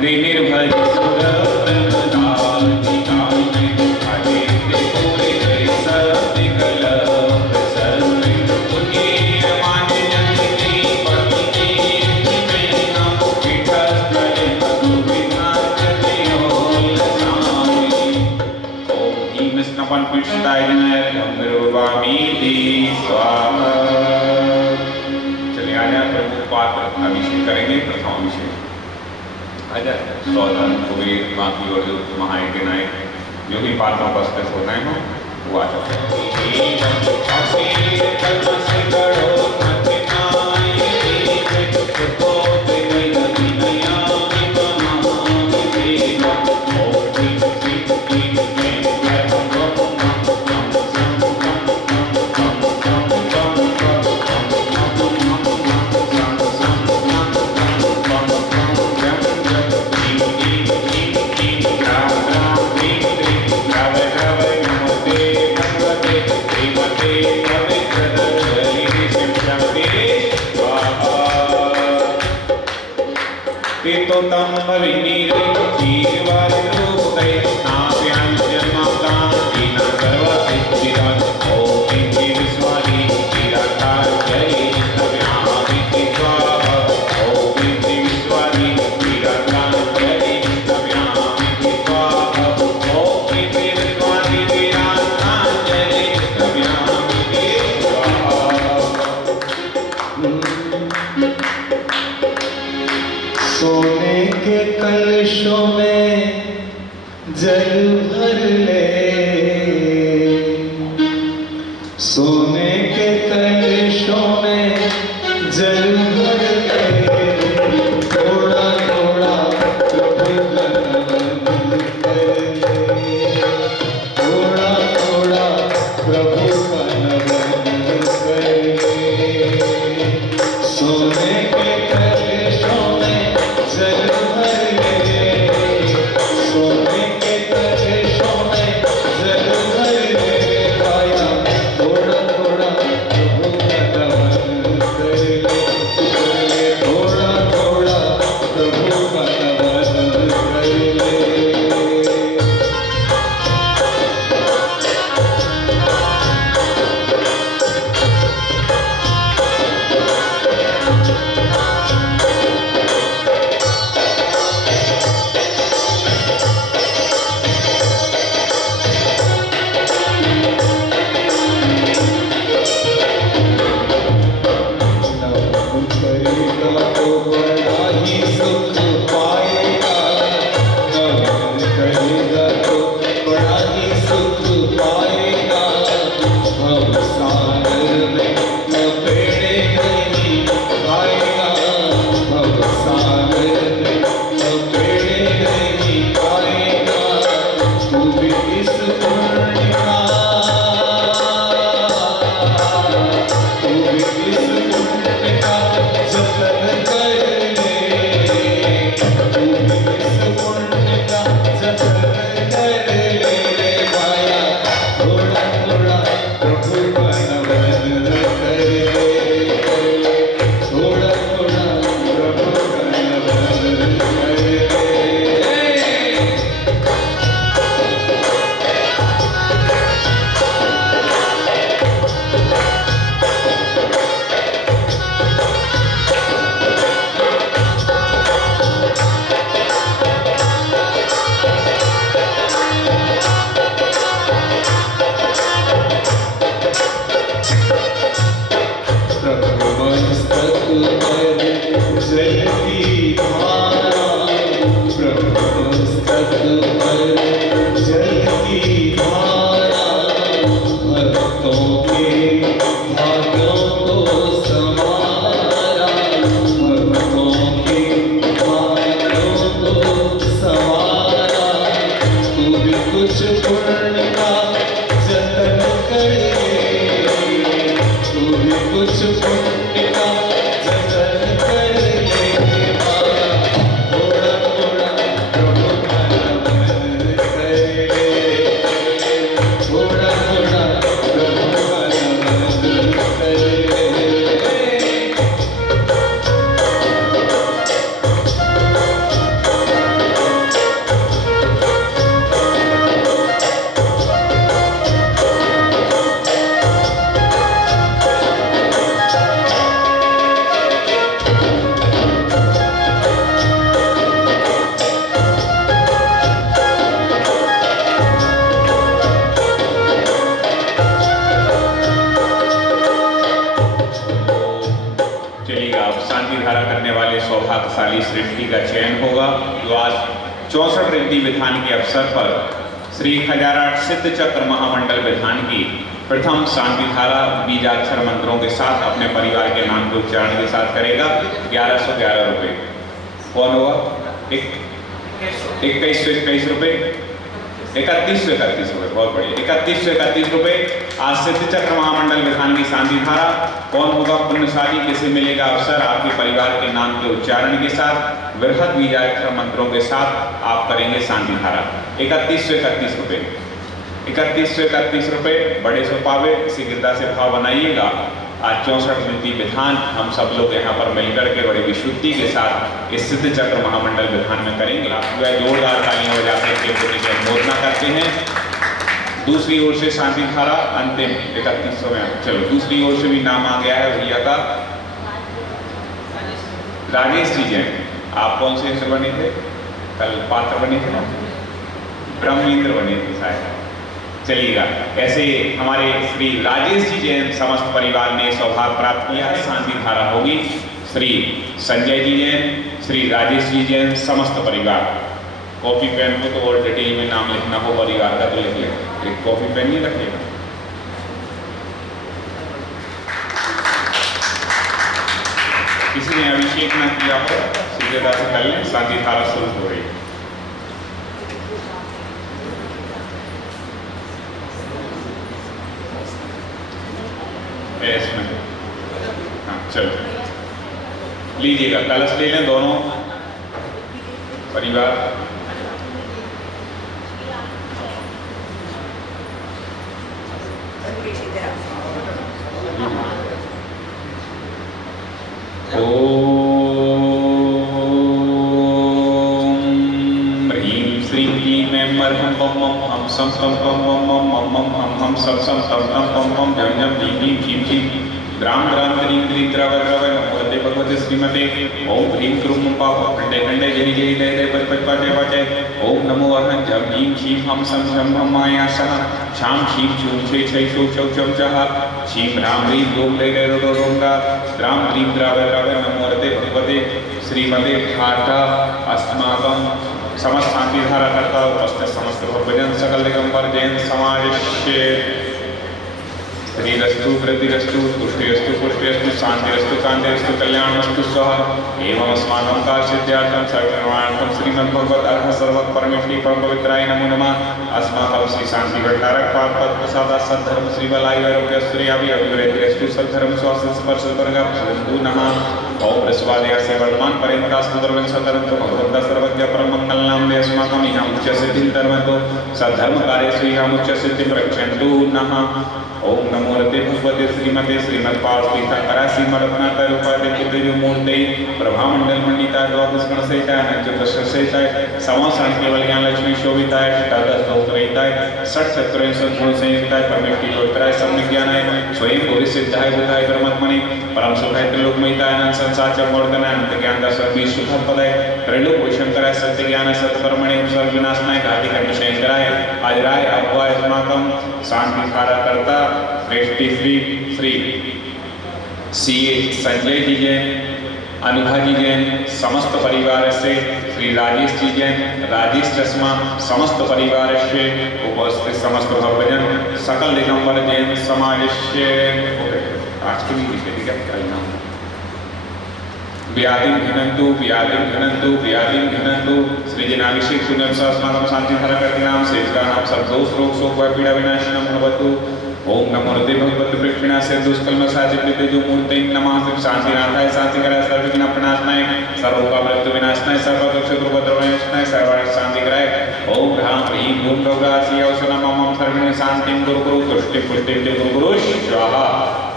वंदे निर्भय चलिए आजा प्रमुख पात्र अभिषेक करेंगे। प्रथम अभिषेक आजा सौधन कुबेर बाकी और जो महायज्ञ नायक जो भी पात्र उपस्थित होते हैं वो आ जाते हैं। तम भविनीर जीवार रूपै नाभ्यां जन्मातां दीना सर्वा सिद्धिदां ओम इंद्रि विश्वानि विराटाय नव्यामिति स्वाहा ओम इंद्रि विश्वानि विराटाय नव्यामिति स्वाहा ओम इंद्रि विश्वानि विराटाय नव्यामिति स्वाहा। सोने के कलशों में जल भर ले, सोने के कलशों में जल भर ले, थोड़ा थोड़ा प्रभु का नमन कर ले, थोड़ा थोड़ा प्रभु का नमन कर ले। सोने के कलशों में जल भर ले, सोने के कलशों में जल भर ले, पाया थोड़ा थोड़ा सृष्टि का चयन होगा, जो आज 64 रिद्धि विधान के अवसर पर श्री खजाराट सिद्ध चक्र महामंडल विधान की प्रथम शांतिधारा बीजाक्षर मंत्रों के साथ अपने परिवार के नाम के उच्चारण के साथ करेगा। 1111 रुपये। कौन होगा? 2121 रुपये, 3131 रुपये, बहुत बढ़िया, 3131 रुपये। आज सिद्ध चक्र महामंडल विधान की शांतिधारा कौन होगा पुण्यशाली, किसे मिलेगा अवसर आपके परिवार के नाम के उच्चारण के साथ वृहद बीजाक्षर मंत्रों के साथ आप करेंगे शांतिधारा। 3131 रुपये, 3131 रुपये। बड़े सो पावे, शीघ्रता से भाव बनाइएगा। आज 64 रिद्धि विधान हम सब लोग यहाँ पर मिलकर के बड़ी विशुद्धि के साथ इस सिद्ध चक्र महामंडल विधान में करेंगे। आप जो है जोरदार तालियां बजाते हैं, की अनुमोदना करते हैं। दूसरी ओर से शांतिधारा अंतिम 3100 में। चलो दूसरी ओर से भी नाम आ गया है भैया का, राजेश जी जैन। आप कौन से से बने थे? कल पात्र बने थे ना, ब्रह्मेंद्र बने थे शायद। चलिएगा, ऐसे हमारे श्री राजेश जी जैन समस्त परिवार ने सौभाग्य प्राप्त किया है। शांतिधारा होगी श्री संजय जी जैन, श्री राजेश जी जैन समस्त परिवार। कॉपी पेन में तो और डिटेल में नाम लिखना हो परिवार का तो लिख लेगा, एक कॉपी पेन नहीं रखिएगा। किसी ने अभिषेक ना किया हो शीघ्रता से कर लें, शांतिधारा शुरू हो रही है। इसमें हाँ चलो लीजिएगा, कलश ले लें दोनों परिवार। ओम ह्रीं श्रीं क्लीं ऐं मर्हं पं मं हम सं पं पं मं मं मं मं हम सं सं तं तं पं पं झं झं ह्रीं क्लीं क्षीं क्षीं द्रां द्रां त्रीं त्रीं द्रव द्रव नमोते भगवते श्रीमते। ओम ह्रीं क्रूं पाप खंडे खंडे जहि जहि दय दय पच पच पाचे पाचे। ओम नमो अहं झं ह्रीं क्षीं हम सं शं हम माया सह क्षां क्षीं क्षूं छे छै छौ छौ छौ छः क्षीं ह्रां ह्रीं रों दय दय रो रों गा द्रां त्रीं द्रव द्रव नमोते भगवते श्रीमते। ठाठा अस्माकं समस्त शांतिधारा करता उपस्थित समस्त भजन सकल दिगंबर जैन समाज श्रीरस्तु वृद्धिरस्तु तुष्टिरस्तु पुष्टिरस्तु शांतिरस्तु कांतिरस्तु कल्याणमस्तु स्वः। एवं अस्माकं कार्य-सिद्ध्यार्थं सर्वनिर्वाणार्थं श्रीमद्भगवद् अर्ह सर्वत्र परमेश्वरी परम पवित्राय नमो नमः। अस्माकं श्री शांति भंडारक पाद पद प्रसाद सद्धर्म श्री बलाई आरोग्य श्रेयाभि अभिवृद्धिरस्तु सद्धर्म स्वास्थ्य स्पर्श वर्ग बंधु नमः। ओम प्रसवादया से वर्तमान पर्यंता सुंदरवन सधर्म तो भगवद् सर्वज्ञ परम मंगल नाम दे अस्माकं इहं उच्च सिद्धि धर्म तो सद्धर्म कार्य श्री हम उच्च सिद्धि रक्षन्तु नमः। ओम नमो रते भगवते श्रीमते श्रीमद्पार्थिवतीर्थंकरा श्रीमद्रत्नाकर उपाध्याय मूर्ते प्रभामंडल मंडिता द्वादश गण सहिताय नंचदश सहिताय समासरण केवल ज्ञान लक्ष्मी शोभिताय अष्टादश स्तोत्रहिताय षट चतुर्विंशति गुण संयुक्ताय परमेष्टि गोत्राय सम्यक ज्ञानाय स्वयं भूरि सिद्धाय बुधाय परमात्मने परम सुखाय त्रिलोकमयिताय अनंत संसार चमोर्दनाय अनंत ज्ञान का सर्वी सुखद पदाय त्रैलोक वैशंकराय सत्य ज्ञान सत्परमणे उपसर्ग विनाशनाय घाटी कर्म शंकराय आजराय अभवाय अस्माकं शांतिधारा करता श्रेष्ठी श्री श्री सीए संजय जी जैन, अनुभा जी जैन समस्त परिवार से श्री राजेश जी जैन, राजेश चश्मा समस्त परिवार से उपस्थित समस्त भजन सकल दिगंबर जैन समाज से आज के लिए ठीक है। व्याधिं घनन्तु व्याधिं घनन्तु व्याधिं घनन्तु सृजनाभिषेक सुनर्सास्माकं शांतिधारा करतीनां सेविकानां सर्वदोष रोग शोक व पीड़ा विनाशनं भवतु। ओम नमो रते भगवते प्रेक्षणा से दुष्कर्म साजिते जो मूर्ते नमः शांतिनाथाय शांतिकराय सर्वविघ्न प्रणाशनाय सर्वोपमृत्यु विनाशनाय सर्वदोष दुर्गद्रवनाशनाय सर्वार्थ शांतिकराय। ओम ह्रां ह्रीं ॐ गौरासी औषधं मम सर्वं शांतिं गुरु गुरु तुष्टिं पुष्टिं च गुरु गुरु स्वाहा।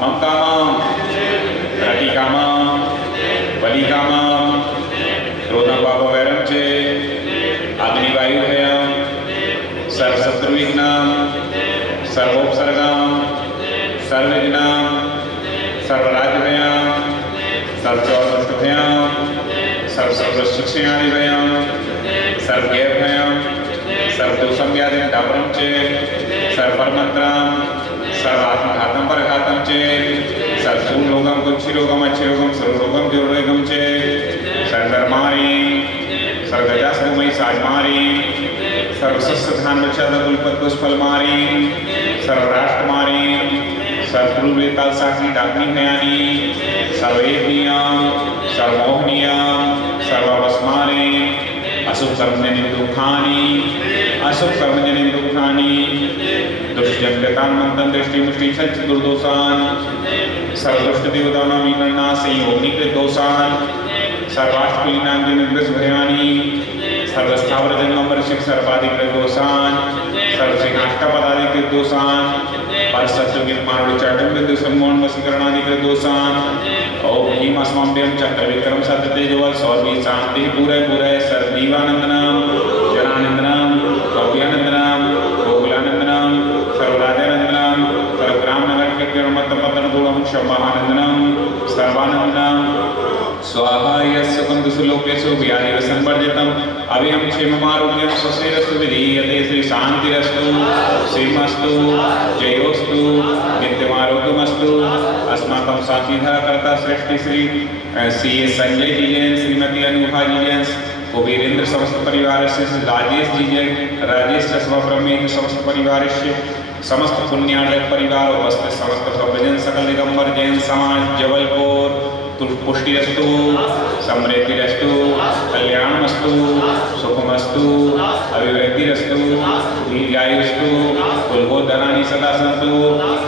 मम कामं प्रतिकामं बलिकामं क्रोधं पापं वैरं च अग्निवायुभयं सर्वशत्रुविघ्नं सर्वोपसर्गं सर्वविघ्नं सर्वराज्यभयं सर्वचौदष्टभयं सर्वसर्वशिक्षयादिभयं सर्वज्ञभयं सर्वदोषव्याधिं दापरं च सर्वपरमन्त्रं सर्वात्मघातं परघातं च सर्वसूलोकं कुक्षिरोगं अच्छिरोगं सर्वरोगं दुर्रोगं च सर्वधर्माणि सर्वगजास्मय साजमारी सर्वशस्त्र धान वृक्षादुल्पत पुष्पलमारी सर्वराष्ट्रमारी सर्ववेताल साक्षी डाग्नि भयानी सर्वेदियां सर्वमोहनीयां सर्ववस्मारे अशुभ कर्मजन्य दुखानि अशुभ कर्मजन्य दुखानि दुष्टजन्यतान मंतन दृष्टि मुष्टि छच दुर्दोषान सर्वदुष्ट देवतानां विगणना संयोगिक दोषान सर्वाष्टकुलीनां जनग्रस भयानि सर्वस्थावर जन्मवर्षिक सर्वाधिक दोषान सर्वसिंहाष्टपदाधिक दोषान परसत्युगित मानव चाटुंग दुसमोहन वशीकरणाधिक दोषान ओम ह्रीं अस्मभ्यं चक्र विक्रम सत्यतेजवल सौरवी शांति पूरे पूरे सर्वदीवानंदनाम जनानंदनाम गोप्यानंदनाम गोकुलानंदनाम सर्वराजानंदनाम सर्वग्राम नगर के कर्मत पतन गुणम शंभानंदनाम सर्वानंदनाम स्वाहा यस्य कुंदसु लोकेषु व्याधिः संवर्जितम् अभयं क्षेममारोग्यं स्वस्तिरस्तु विधीयते श्री शान्तिरस्तु श्रीमस्तु जयोस्तु नित्यमारोग्यमस्तु अस्माकं साथीधा कर्ता सृष्टि श्री संजय जी जैन श्रीमती अनुभा जी जैन कुबेरेंद्र समस्त परिवार से राजेश जी जैन राजेश ब्रह्मेंद्र समस्त परिवार से समस्त पुण्यार्थ परिवार उपस्थित समस्त भक्तजन सकल दिगंबर जैन समाज जबलपुर पुष्टिरस्तु समृद्धिरस्तु कल्याणमस्तु सुखमस्तु अभिवृद्धिरस्तु दीर्घायुस्तु कुलबोधनानि सदा सन्तु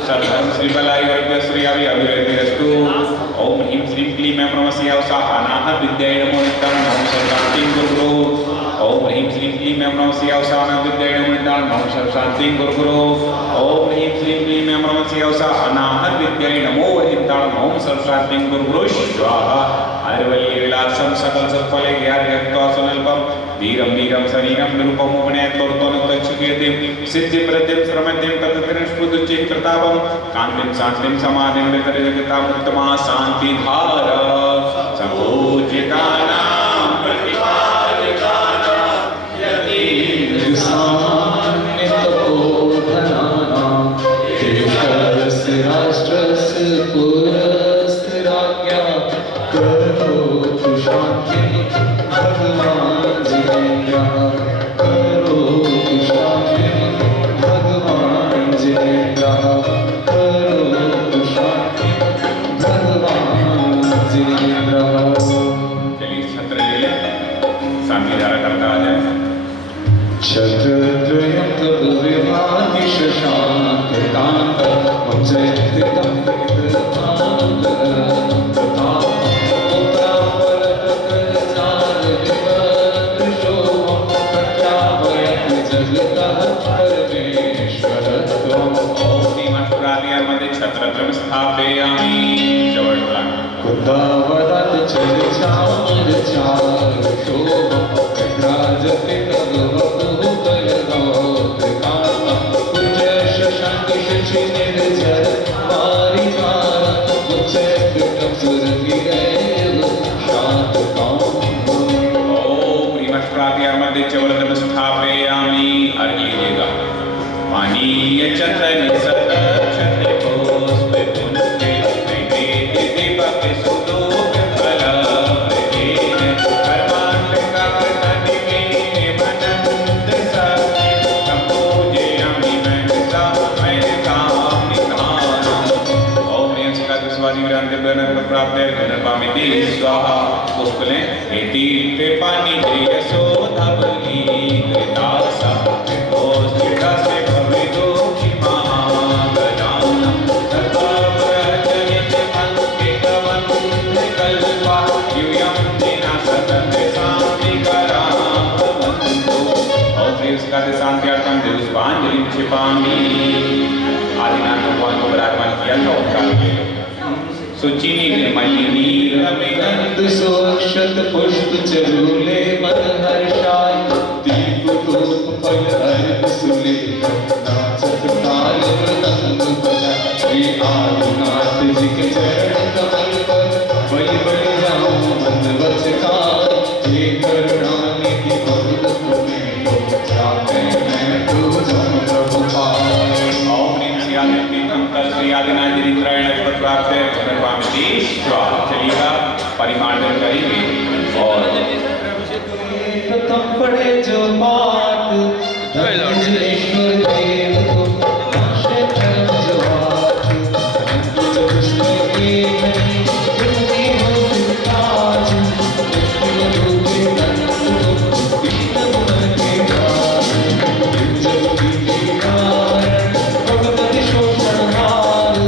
सद्धर्म श्रीबलायुर्भ्य श्री अभिवृद्धिरस्तु ओम ह्रीं श्रीं क्लीं ऐं नमः सा अनाहत विद्याय नमो नित्यां नमः शान्तिं गुरुगुरो ओम ह्रीं श्रीं क्लीं ऐं नमः सा अनाहत विद्याय नमो नित्यां नमः शान्तिं गुरुगुरो ओम ह्रीं श्रीं क्लीं ऐं नमः सा अनाहत विद्याय नमो नित्यां नमः शान्तिं गुरुगुरो स्वाहा आयुर्वल्ली विलासम सकल सत्फले ज्ञानयत्वासुनल्पम धीरम वीरम शरीरम निरुपम उपनयतोर्तोनुतच्छुकेतिं सिद्धि प्रत्यं श्रमतिं तत्त्वनिष्पुदुच्चैः प्रतापं कान्तिं शान्तिं समाधिं वितरजगताम् उत्तमा शान्तिधारा सम्पूज्यकानां प्रतिपादकानां यतीन्द्रसान्नितबोधनानां देशस्य राष्ट्रस्य पुरस्य राज्ञा करोतु शान्तिं भगवान् जिनेन्द्रः करोतु शान्तिं भगवान् जिनेन्द्रः करोतु शान्तिं भगवान् जिनेन्द्रः। चलिए छत्र ले लें शांति धारा करता आ जाए छत्रत्रयं तव विभाति शशाङ्ककान्त मुञ्चयन्तितं विदधान्त तथा पुत्रावरतकरचारविवदृशोभं प्रत्यापयत् जगतः परमेश्वरत्वम्। ओम श्रीमत्पुराणमध्ये छत्रत्रयं स्थापयामि जवळला कुन्दावरत चरिचामरचारुशोभं विभ्राजति तव वपुकलनोत्कान्तं कुञ्जशशाङ्कशचिनिर्झर वारिधारं मुञ्चयन्तितं सुरभिरेव शान्तकाम्। ओम श्रीमत्पुराणमध्ये चवरतम स्थापयामि अर्घ लीजिएगा पानीय चंदन सत छत्र पुष्प पुष्पे नैवेद्य दीपक सुधूप फल प्रकेन कर्मांतका कृतनि मे मनंद सत्य संपूजयामि मनसा मनसां निधानम्। ओम नियंसका दुस्वादी विरांते बरन प्राप्त गणपामिति स्वाहा पुष्पले एति ते पानी जय सोधवली कृतासा ओस्तिकासे भविदो कि महागणानं सर्वप्रजनित अंकितवन्त कल्पा यूयं दिना सतत शान्तिकरां भवन्तु। और फिर उसका शांत्यार्थं देवपुष्पांजलिं क्षिपामि। आदिनाथ भगवान को विराजमान किया था उनका सुचिनी निर्मलिनी रविगंध सुअक्षत पुष्प चरूले मन हर्षाय दीप धूप फल अर्घ सुलेखन नाचत ताल मृदंग बजाय श्री आदिनाथ जी के चरण कमल पर बलि बलि जाऊं मन वचकार हे करुणा निधि बहुत तुम्हें जाते मैं तू जम प्रभु पाए। ओम ह्रीं श्री आदिनाथ कल श्री आदिनाथ जी निद्रायण प्राप्त है गणपामिति स्वाहा। चलिएगा परिमार्जन करेंगे और प्रथम पढ़े जो पाठ धर्मेश्वर देव को आशय धर्म जवाब अनंत जो पुस्तक के नहीं हिंदी हो ताज मुक्ति रूपी नंद दीन मन के राज जब की कारण भगवती शोषण हार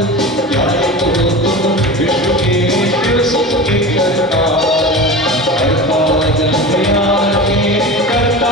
न्याय को तुम विश्व के शिव सुख के करतार करता जन प्यार के करता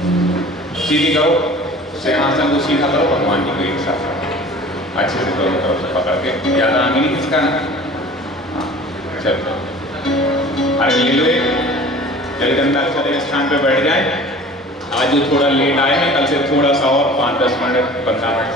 सीधी करो, सिंहासन को सीधा करो, भगवान जी को एक साथ अच्छे से दोनों तरफ से पकड़ के, ज़्यादा आगे नहीं खिसकाना। हाँ चलो, अरे ले लो एक, चल के अंदर चले स्थान पे बैठ जाए। आज जो थोड़ा लेट आए हैं, कल से थोड़ा सा और 5-10 मिनट 15 मिनट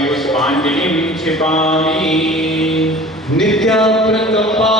पुष्पांजलि क्षिपामि। नित्याप्रतपा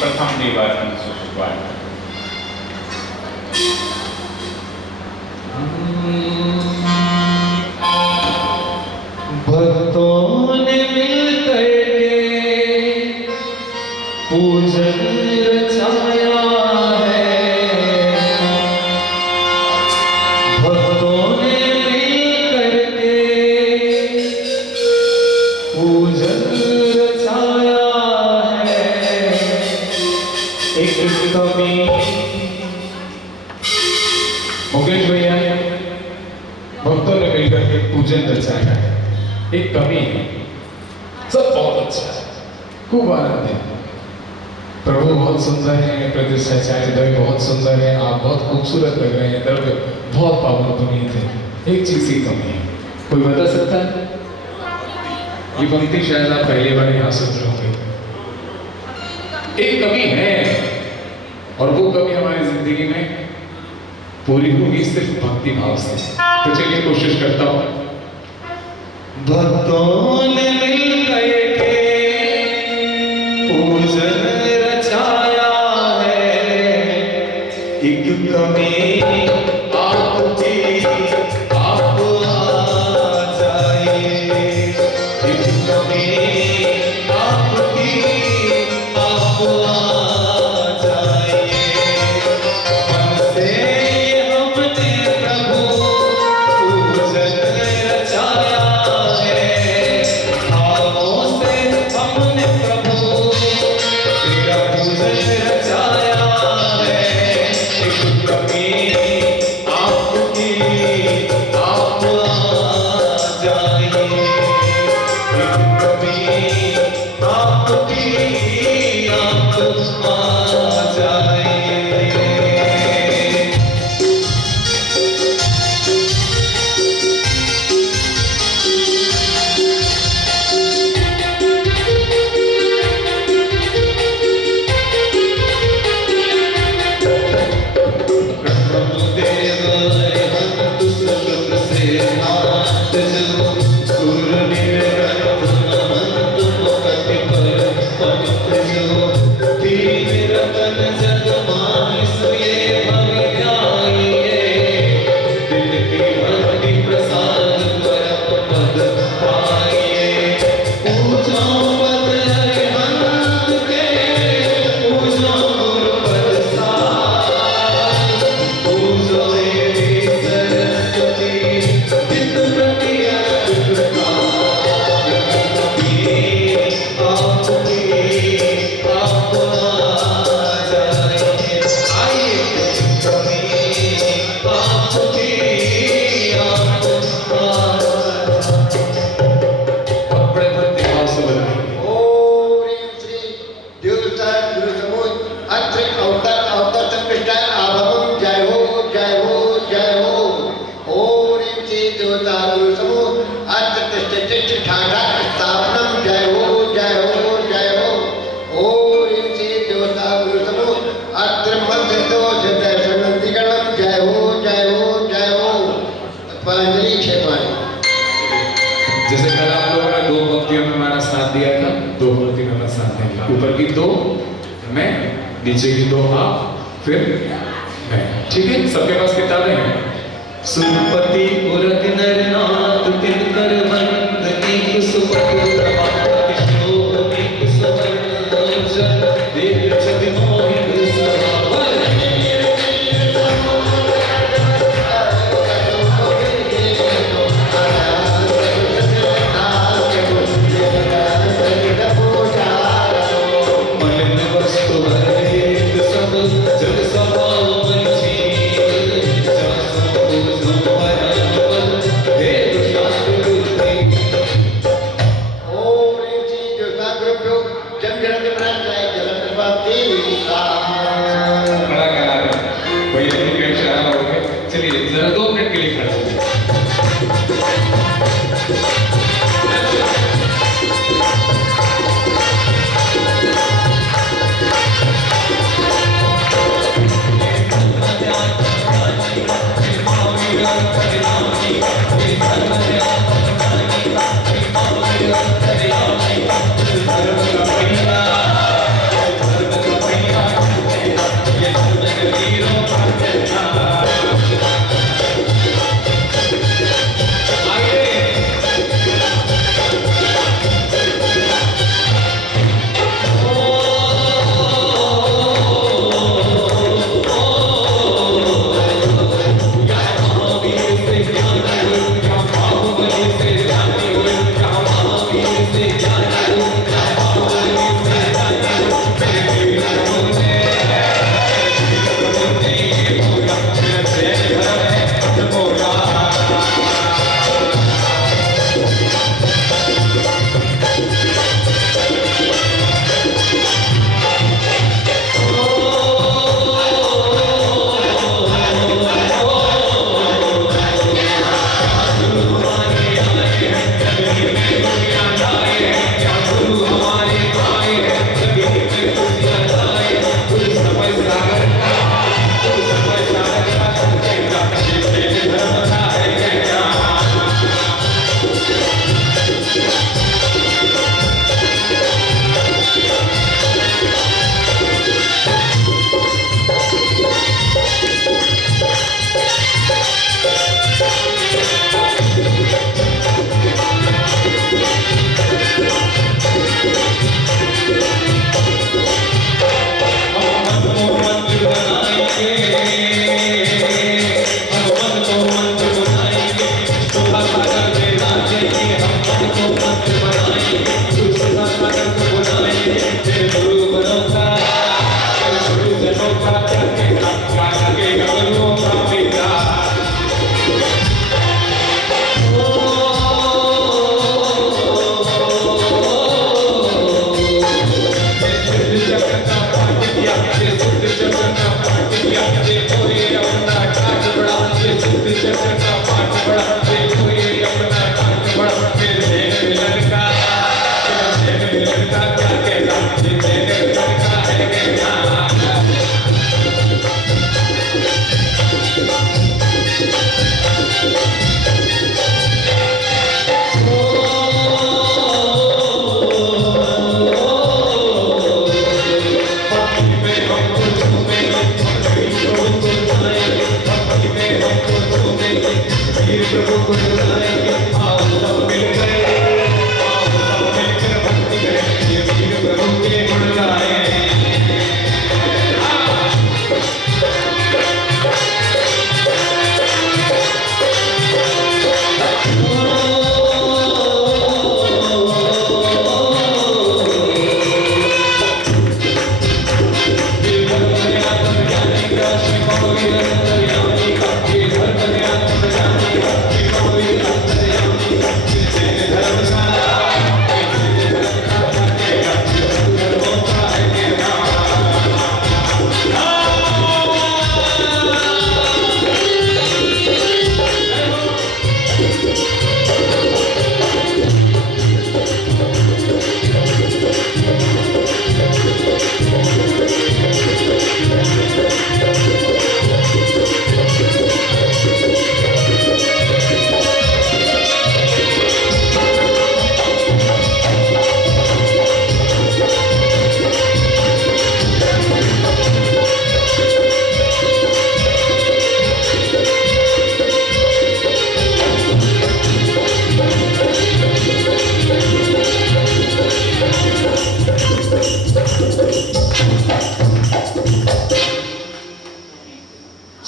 प्रथम देवार्पण सुखवार। भक्तों ने मिलकर के पूजन रचाया है। भक्तों ने मिलकर के पूजन रचाया है। एक कवि मुकेश भैया भक्तों ने मिलकर के पूजन रचाया है। एक कवि है, सब बहुत अच्छा है, खूब आनंद है। प्रभु बहुत सुंदर है, प्रतिष्ठाचार्य द्वय बहुत सुंदर है, आप बहुत खूबसूरत लग रहे हैं, द्रव्य बहुत पावन पुनीत है। एक चीज की कमी है, कोई बता सकता है? ये पंक्ति शायद आप पहली बार यहाँ सुन रहे होंगे। एक कमी है और वो कमी हमारी जिंदगी में पूरी होगी सिर्फ भक्ति भाव से। तो चलिए कोशिश करता हूँ। भक्तों ने मिलकर के पूजन रचाया है। एक कमी आपकी आप आ जाइए। एक कमी आपकी आप आ जाइए। मन से हमने प्रभु पूजन रचाया है। नीचे की दो आप, फिर मैं। ठीक है, सबके पास किताबें हैं। सुरपति उरग नरनाथ तिनकर वंदनीक सुपत प्रभात शोभनीक सुवर्ण देव छवि मोहित सभावल। मलिन वस्तु रहित सब जग स्वभाव मंचीर, जहाँ संकोच न परम पद, देव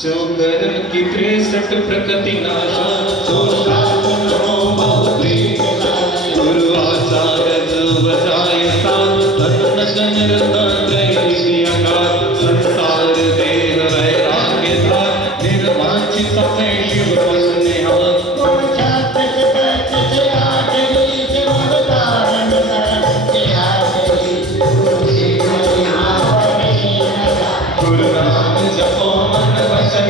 चौकरन की 63 प्रकृति नाशा गुरुआचार्य बजाए साथ संसार देह वैराग्य था निर्वाचित में शिव स्नेहा गुरु नाम जपो मन वचन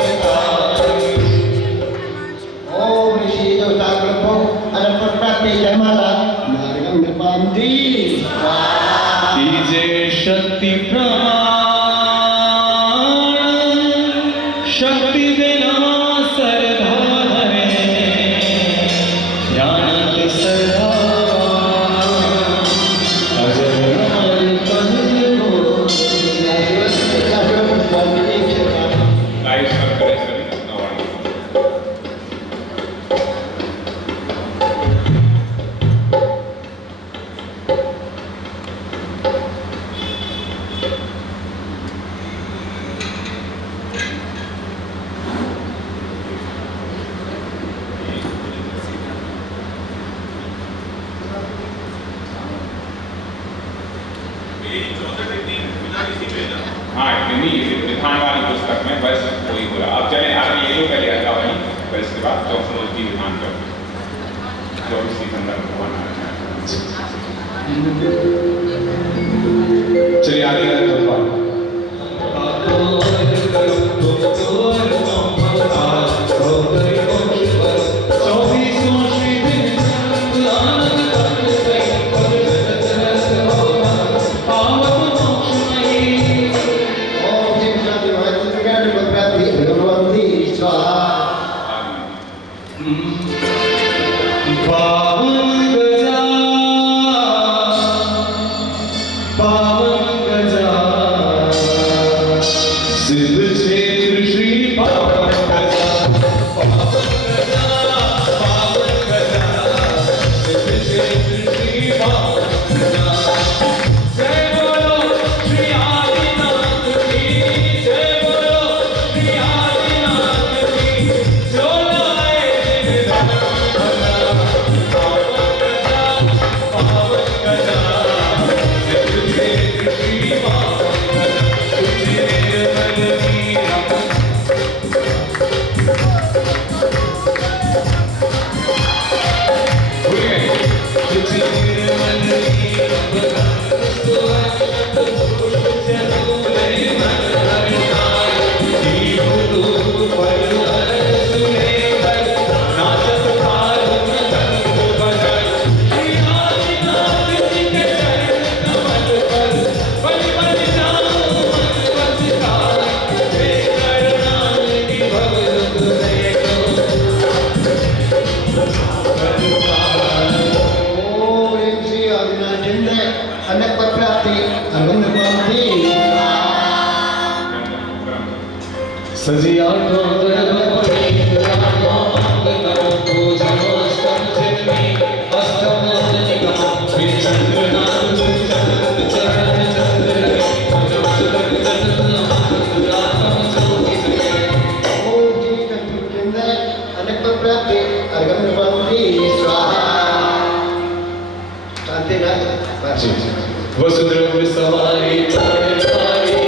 कीजिए शक्ति प्रमाण शक्ति बिना सरधारे ध्यान सदा अजर अमर लाइव सर्कुलेशन हाँ नहीं विधान वाली पुस्तक में बस वही बोला। आप चले आगे ये लो पहले अगला वाली, फिर इसके बाद 64 की विधान कर 24 सितंबर को आना है। चलिए आगे सजिया वसुद्रव सवारी आनंदकारी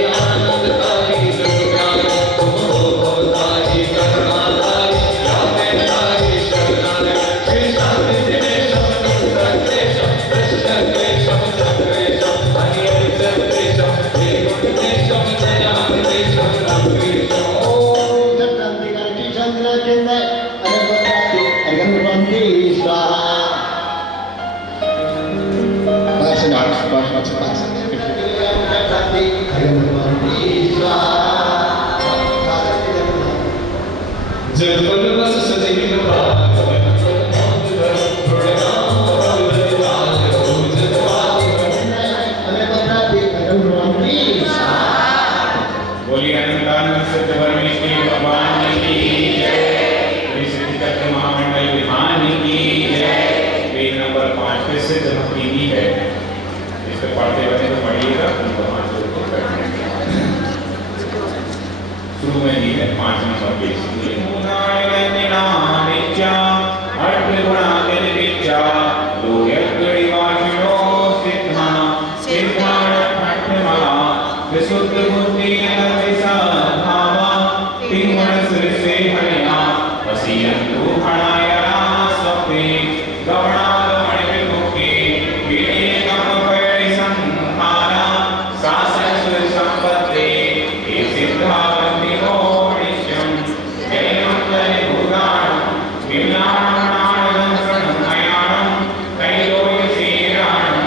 शुरू में दी है 5वीं संदेश विशुद्ध बुद्धि भावा तिंगण सिर से हरिया वसीयन्तु हणायरा स्वप्ने गवणागमण विमुखे पीड़े गम पैरि संहारा शासन सुर संपत्ति ये सिद्धावन्ति नित्यं जय मंगल भुगाण विमलाणाणं शरणमयाणं कैलोय श्रीराणं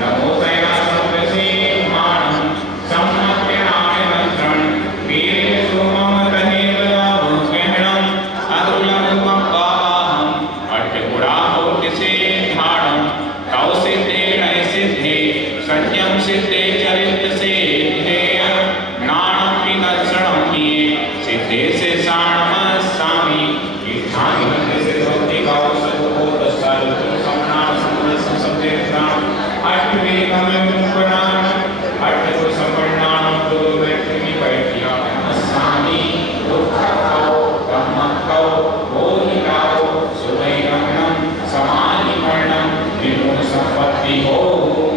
नमो तया सर्वसीमाणं सम्मत्यनाय मंत्रं वीरे सुमम रहेव लाभगहणं अतुलं मप्पाहं अट्टगुणाहोतिसे धाणं तौ सिद्धे नय सिद्धे सत्यं सिद्धे चरित सिद्धे ज्ञानं विदर्शनं हि सिद्धे से साणमस्सामि इत्थानि से भक्ति भाव सद्बोध सारुतं समनां समरसं सत्येषां अट्ठवे कमलमुपनां अट्ठव संवर्णानं दुर्व्यक्तिनि पैठ्यामस्सामि दुःखकौ ब्रह्मकौ बोधिकौ सुवैरमणं समाधिकरणं विमोह संपत्ति हो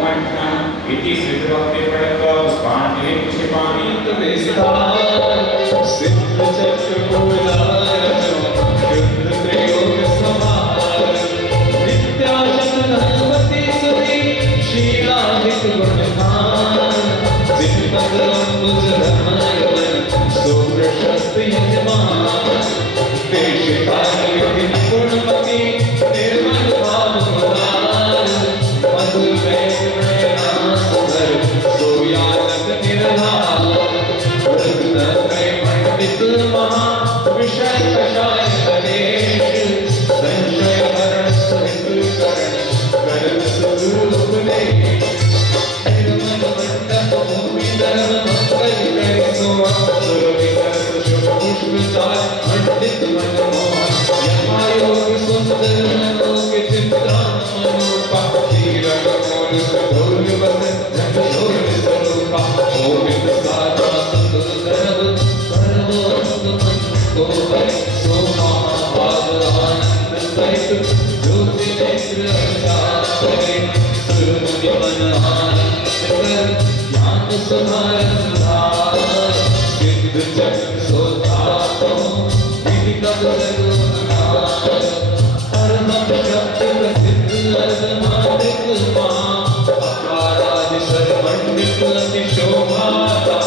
मन्त्रम् इति श्रीभक्ति प्रणतः पुष्पाञ्जलिं क्षिपामि सिद्ध चक्र युद्ध प्रयोग समार नित्याशत धनपति सुधि शीलाधिक गुणधान जिनपद अंबुज धर्मयवन सुप्रशस्त यजमान देश काल विधि गुणपति निर्मल भाव मुरार मधुर वैद नयना सुंदर सोयानक निरधार पंडित महा विषय कषाय गणेश संशय हरण सहित करण करण स्वरूप ले निर्मल मंडप भूमि धर्म मंगल करे सुर विकर्ष शुभ पुष्प चार पंडित मनमोहन यमायोग सुंदर मनोक चित्रान मनोपा शीरक मोल सदोल वसन झंझोल स्वरूपा गोविंद साधा संतुल सरव सोमा आनंद सहित ज्योति नेत्र करे सुरमुनि मन आनंद कर ज्ञान सुधार सुधार सिद्ध चक्र सोधातो विधि कब सर्वनार परम शब्द प्रसिद्ध अर्धमादिक मां अकारादि सर्वमंडित अति शोभाता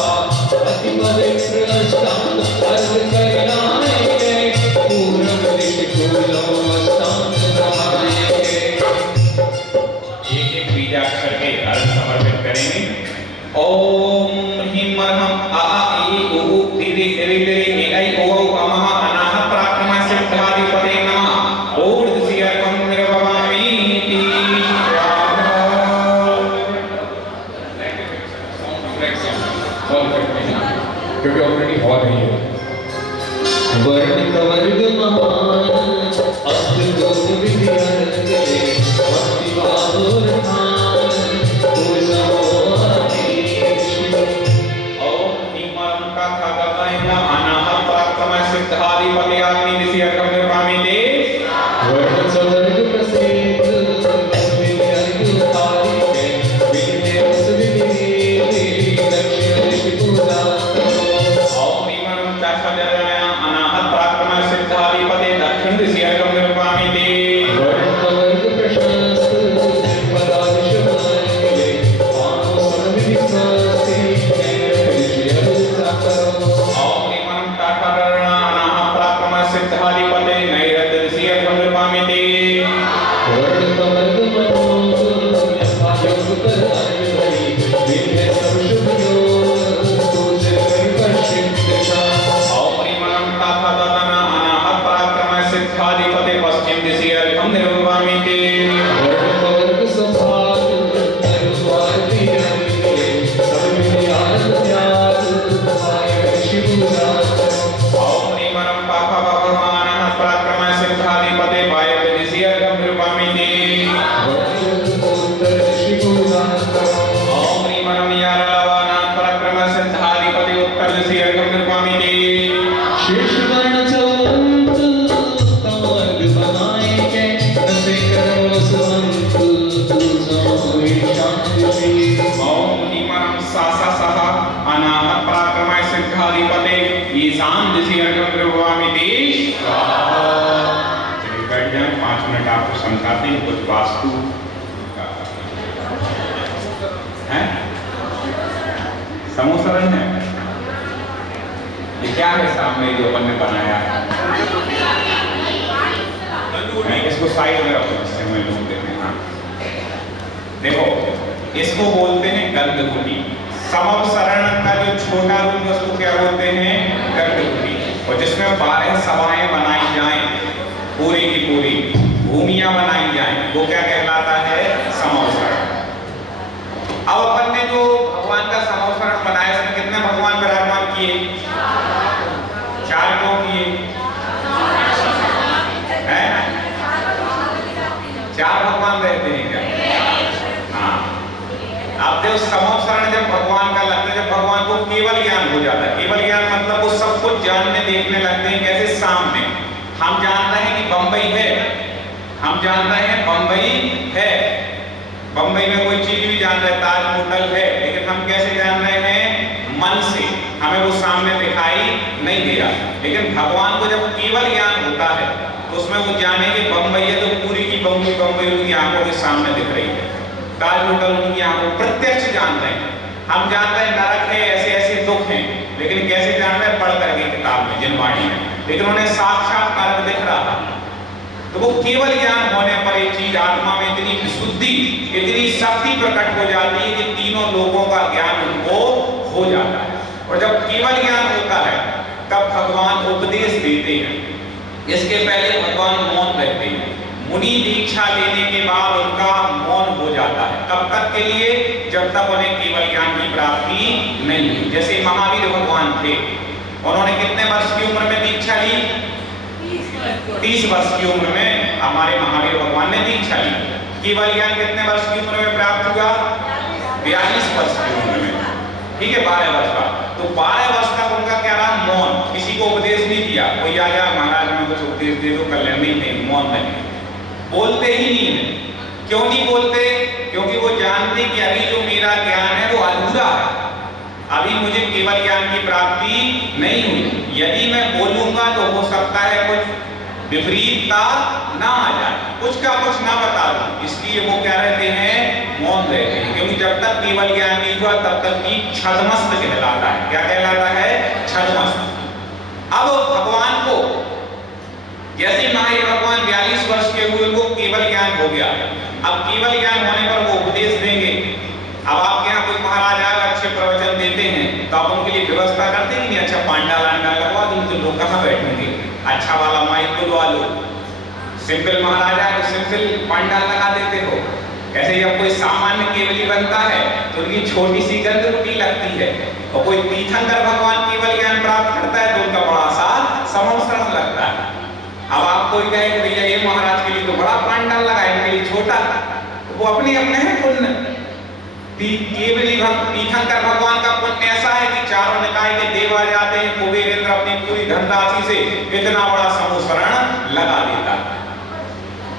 अति पवित्र अष्टांग अर्ध करिनायके पूर्व दिशि कूलो अष्टांग नमायके एक बीजाक्षर के अर्थ समर्पित करेंगे। ओम ह्रीं मरहं आ ई उ तिरि रि रि ए ऐ ओ औ अमः अनाह प्राक्रम सिद्धाधिपते नमः ओम दिसियर्कं निर्भवामि इति क्योंकि ऑलरेडी हो रही है वर्ण कवर्ग महान अस्त दोष विधि अनंत भक्ति बाहुर ठान पूजा ओम निमं का खगवैना अनाह प्राक्रम सिद्धाधिपते अग्नि दिसियर्कं निर्भवामि ते वर्ण कवर्ग प्रसिद्ध अस्मिन् अर्घ कारिके विघ्ने वस विधि दक्षिण दिशि पूजा ओम निमं का खगवैना अनाह प्राक्रम सिद्धाधिपते दक्षिण दिसियर्कं निर्भवामि ते वर्ण कवर्ग प्रशस्त पदादिश मार्गे पानो समविधि स्वस्ति दिशि अर्घ करो ओम निमं का खगवैना अनाह प्राक्रम सिद्धाधिपते नैरत दिसियर्कं निर्भवामि ते वर्ण कवर्ग मनोज यथा योग कर अर्घ विघ्ने सब शुभ योग तुझे करि पश्चिम दिशा ओम निमं का खगवैना अनाह प्राक्रम सिद्धाधिपते पश्चिम दिसियर्कं निर्भवामि ते वर्ण कवर्ग संभाग नरुद्वार प्रियंगे सब विधि आनंद त्याग तुम्हारे शिव राज ओम निमं का खगवैना अनाह प्राक्रम सिद्धाधिपते वायव्य दिसियर्कं निर्भवामि ते उत्तर दिशि पूजा ओम निमं यारलवानां पराक्रम सिद्धाधिपते उत्तर दिसियर्कं निर्भवामि ते शेष वर्ण चलवंत तव वर्ग बनाएंगे नसे करम सुमंत तुझो होए शांति। ओम मुनिमरम सासा सहा अनाहत पराक्रमाय सिद्धाधिपते ईशान दिशि अर्घ्य प्रभवामि देश। चलिए बैठ जाएं, 5 मिनट आपको समझाते हैं कुछ वास्तु हैं। समोसरण है, ये क्या है सामने जो अपन ने बनाया है? इसको साइड में रखो जिससे हमें लोग देखें। हाँ देखो, इसको बोलते हैं गंधकुटी। समवसरण का जो छोटा रूप उसको क्या बोलते हैं? गंधकुटी। और जिसमें 12 सभाएं बनाई जाएं, पूरी की पूरी भूमियां बनाई जाएं, वो क्या कहलाता है? समवसरण। अब अपन ने जो भगवान का समवसरण बनाया, इसमें कितने भगवान विराजमान किए? 4 क्यों किए? 4 भगवान रहते हैं क्या? हाँ। अब देखो, समवसरण जब भगवान का लगता है, जब भगवान को केवल ज्ञान हो जाता है। केवल ज्ञान मतलब वो सब कुछ जानने देखने लगते हैं। कैसे? सामने हम जान रहे हैं कि बंबई है, हम जान रहे हैं बंबई है, बंबई में कोई चीज भी जान रहे हैं, ताज होटल है, लेकिन हम कैसे जान रहे हैं? मन से। हमें वो सामने दिखाई नहीं दे रहा। लेकिन भगवान को जब केवल ज्ञान होता है तो उसमें वो जाने कि बंबई है तो पूरी की बंबई उनकी आंखों के सामने दिख रही है, ताज होटल उनकी आंखों प्रत्यक्ष जान रहे हैं। हम जानते हैं नरक है, ऐसे ऐसे दुख हैं, लेकिन कैसे जान रहे हैं? पढ़ करके किताब में, जिनवाणी में। लेकिन उन्हें साक्षात नरक दिख रहा। तो वो केवल ज्ञान होने पर एक चीज आत्मा में इतनी विशुद्धि, इतनी शक्ति प्रकट हो जाती है कि तीनों लोगों का ज्ञान उनको हो जाता है। और जब केवल ज्ञान होता है तब भगवान उपदेश देते हैं। इसके पहले भगवान मौन रहते हैं। मुनि दीक्षा लेने के बाद उनका मौन हो जाता है। कब तक के लिए? जब तक उन्हें केवल ज्ञान की प्राप्ति नहीं हुई। जैसे महावीर भगवान थे, उन्होंने कितने वर्ष की उम्र में दीक्षा ली? 30 वर्ष की उम्र में हमारे महावीर भगवान ने दीक्षा ली। केवल ज्ञान कितने वर्ष की उम्र में प्राप्त हुआ? 42 वर्ष की उम्र में। ठीक है, 12 वर्ष का। तो 12 वर्ष तक उनका क्या रहा? मौन। किसी को उपदेश नहीं दिया। कोई आ गया, महाराज में कुछ उपदेश दे दो, कल्याण नहीं, मौन नहीं, बोलते ही नहीं है। क्यों नहीं बोलते? क्योंकि वो जानते कि अभी जो मेरा ज्ञान है वो अधूरा है, अभी मुझे केवल ज्ञान की प्राप्ति नहीं हुई। यदि मैं बोलूंगा तो हो सकता है कुछ विपरीतता ना आ जाए, कुछ का कुछ ना बता दूं। इसलिए वो क्या रहते हैं? मौन रहते हैं। क्योंकि जब तक केवल ज्ञान नहीं हुआ तब तक की छद्मस्त कहलाता है। क्या कहलाता है? छद्मस्त। अब भगवान को जैसे महावीर भगवान 42 वर्ष के हुए, उनको केवल ज्ञान हो गया। अब केवल ज्ञान होने पर वो उपदेश देंगे। अब आपके यहाँ कोई महाराज आए, अच्छे प्रवचन देते हैं, तो आप उनके लिए व्यवस्था करते हैं कि नहीं? अच्छा पांडाल लगवा दो, तो लोग कहाँ बैठेंगे? अच्छा वाला माइक बुलवा लो। सिंपल महाराज आए तो सिंपल पांडाल लगा देते हो। ऐसे जब कोई सामान्य केवली बनता है तो उनकी छोटी सी गंधकुटी लगती है। और कोई तीर्थंकर भगवान केवल ज्ञान प्राप्त करता है तो उनका बड़ा सा समवसरण लगता है। अब आप कोई कहे भैया ये महाराज के लिए तो बड़ा पांडाल लगा, इनके लिए छोटा, तो वो अपने अपने हैं पुण्य। केवली तीर्थंकर भगवान का पुण्य ऐसा है कि चारों निकाय के देव आ जाते हैं, कुबेर इंद्र अपनी पूरी धनराशि से इतना बड़ा समूसरण लगा देता है।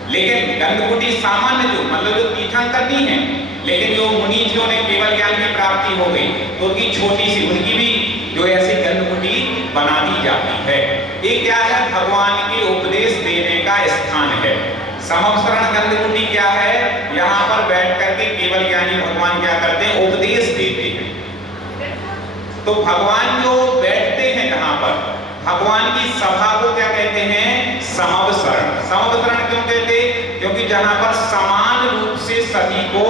लेकिन गंधकुटी सामान्य जो मतलब जो तीर्थंकर नहीं है, लेकिन जो मुनि थे उन्हें केवल ज्ञान की प्राप्ति हो गई तो उनकी छोटी सी, उनकी भी जो ऐसी गंधकुटी बना दी जाती है। ये क्या है? भगवान के उपदेश देने का स्थान है। समवसरण गंधकुटी क्या है? यहाँ पर बैठ करके केवल ज्ञानी भगवान क्या करते हैं? उपदेश देते हैं। तो भगवान जो बैठते हैं जहाँ पर, भगवान की सभा को क्या कहते हैं? समवसरण। समवसरण क्यों कहते? क्योंकि जहाँ पर समान रूप से सभी को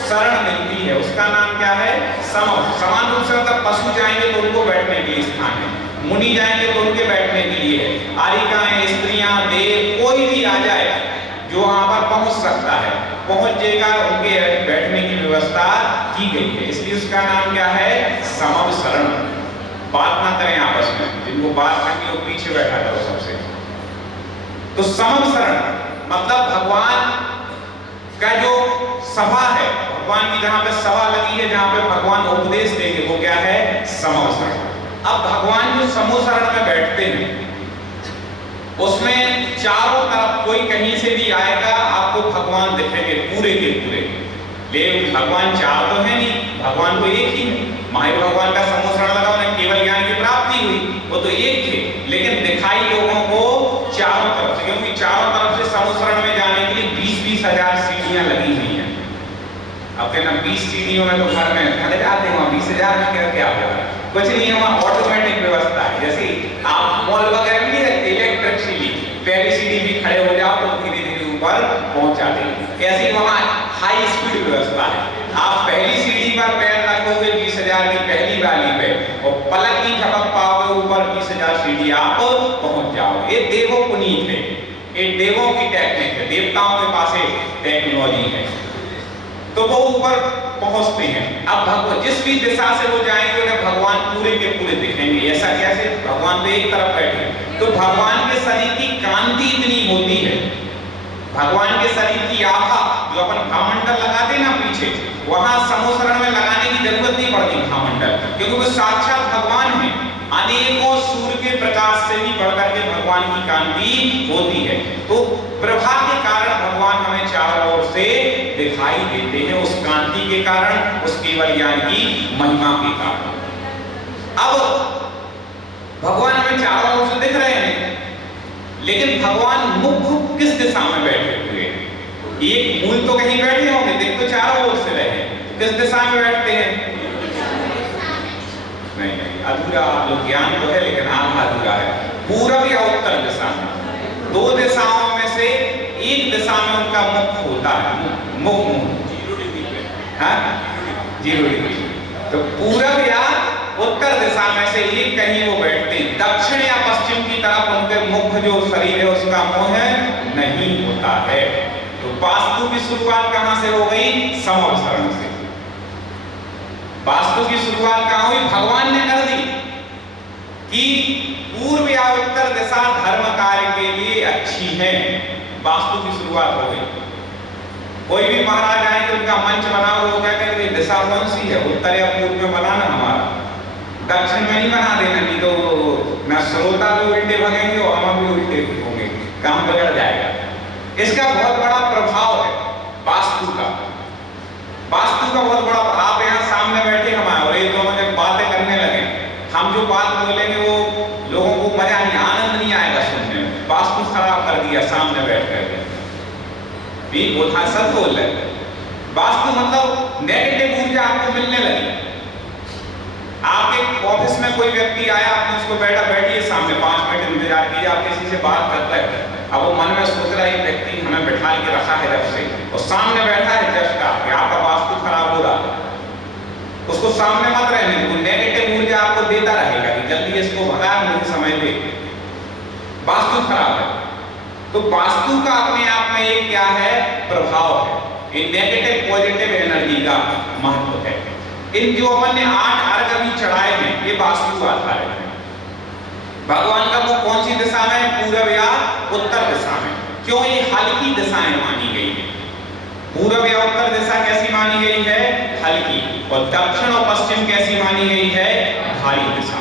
शरण मिलती है उसका नाम क्या है? समव। समान रूप से मतलब पशु जाएंगे तो उनको बैठने के लिए स्थान है, मुनि जाएंगे तो उनके बैठने के लिए है, आरिकाएं, स्त्रियां, देव, कोई भी आ जाए जो वहां पर पहुंच सकता है, पहुंच जाएगा, उनके बैठने की व्यवस्था की गई है। इसलिए उसका नाम क्या है? समवसरण। बात ना करें आपस में, जिनको बात करनी हो पीछे बैठा करो सबसे। तो समवसरण मतलब भगवान का जो सभा है, भगवान की जहां पे सभा लगी है, जहां पे भगवान उपदेश देंगे, वो क्या है? समवसरण। अब भगवान जो समूह शरण में बैठते हैं उसमें चारों तरफ कोई कहीं से भी आएगा आपको भगवान दिखेंगे पूरे के पूरे। लेकिन भगवान चार तो है नहीं, भगवान तो एक ही है। महावीर भगवान का समूह शरण लगा, उन्हें केवल ज्ञान की प्राप्ति हुई, वो तो एक थे, लेकिन दिखाई लोगों को चारों तरफ से, क्योंकि चारों तरफ से समूह शरण में जाने के लिए 20-20 हजार सीढ़ियां लगी हुई हैं। अब कहना 20 सीढ़ियों में तो घर में खड़े जाते हैं, 20,000 में क्या होगा? कुछ नहीं है, वहाँ ऑटोमेटिक व्यवस्था है। जैसे आप मॉल वगैरह में नहीं रहते, इलेक्ट्रिक सीढ़ी, पहली सीढ़ी भी खड़े हो जाओ तो धीरे धीरे ऊपर पहुंच जाते हैं। ऐसी वहाँ हाई स्पीड व्यवस्था है। आप पहली सीढ़ी पर पैर रखोगे 20,000 की पहली वाली पे और पलक नहीं झपक पाओगे, ऊपर 20,000 सीढ़ी आप पहुंच जाओगे। ये देवों पुनीत है, ये देवों की टेक्निक है, देवताओं के पास टेक्नोलॉजी है, तो वो ऊपर पहुंचते हैं। अब भगवान जिस भी दिशा से वो जाएंगे उन्हें भगवान पूरे के पूरे दिखेंगे। ऐसा कैसे? भगवान तो एक तरफ बैठे, तो भगवान के शरीर की कांति इतनी होती है, भगवान के शरीर की आभा जो अपन भामंडल लगाते ना पीछे, वहां समूह शरण में लगाने की जरूरत नहीं पड़ती भामंडल, क्योंकि वो साक्षात भगवान है। अनेकों सूर्य के प्रकाश से भी बढ़कर के भगवान की कांति होती है। तो प्रभा के कारण भगवान हमें चारों ओर से दिखाई देते हैं, उस कांति के कारण, उस केवल ज्ञान की महिमा के कारण। अब भगवान हमें चारों ओर से दिख रहे हैं, लेकिन भगवान मुख किस दिशा में बैठे हुए हैं? एक मूल तो कहीं बैठे होंगे, देख तो चारों ओर से रहे, किस दिशा में बैठते हैं? नहीं, अधूरा लोग ज्ञान तो है लेकिन आधा अधूरा है। पूरब या उत्तर दिशा में, दो दिशाओं में से एक दिशा में उनका मुख होता है, मुख 0 डिग्री पे, हाँ 0 डिग्री। तो पूरब या उत्तर दिशा में से एक कहीं वो बैठते हैं। दक्षिण या पश्चिम की तरफ उनके मुख जो शरीर है उसका मुंह नहीं होता है। तो वास्तु की शुरुआत कहां से हो गई? समूह शरण से। वास्तु की शुरुआत कहां हुई? भगवान ने कर दी कि पूर्व या उत्तर दिशा धर्म कार्य के लिए अच्छी है, वास्तु की शुरुआत हो गई। कोई भी महाराज आए तो उनका मंच बनाओ, वो क्या कहते हैं दिशा कौन सी है? उत्तर या पूर्व में बनाना, हमारा दक्षिण में नहीं बना देना, नहीं तो न श्रोता भी उल्टे भगेंगे और हम भी उल्टे होंगे, काम बिगड़ जाएगा। इसका बहुत बड़ा प्रभाव है वास्तु का। वास्तु का बहुत बड़ा, आप यहाँ सामने बैठे हमारे और ये दोनों जब बातें करने लगे, हम जो बात बोलेंगे वो लोगों को मजा नहीं, आनंद नहीं आएगा सुनने में। वास्तु खराब कर दिया सामने बैठ करके, वो था सब बोल रहे। वास्तु मतलब नेगेटिव ऊर्जा आपको मिलने लगी। आपके ऑफिस में कोई व्यक्ति आया, आपने उसको बैठिए सामने 5 मिनट इंतजार कीजिए, आप किसी से बात करता है, अब वो मन में सोच रहा है व्यक्ति हमें बैठा के रखा है जब से, और सामने बैठा है जस्ट आपका वास्तु खराब हो रहा है, उसको सामने मत रहने दो, नेगेटिव ऊर्जा आपको देता रहेगा कि जल्दी इसको भगा, मुझे समय दे, वास्तु खराब है। तो वास्तु का अपने आप में एक क्या है? प्रभाव है, ये नेगेटिव पॉजिटिव एनर्जी का महत्व है। इन जो अपन ने 8 अर्घ अभी चढ़ाए हैं, ये वास्तु आधारित है। भगवान का मुख कौन सी दिशा में? पूरब या उत्तर दिशा में। क्यों? ये हल्की दिशाएं मानी गई है। पूरब या उत्तर दिशा कैसी मानी गई है? हल्की। और दक्षिण और पश्चिम कैसी मानी गई है? भारी दिशा।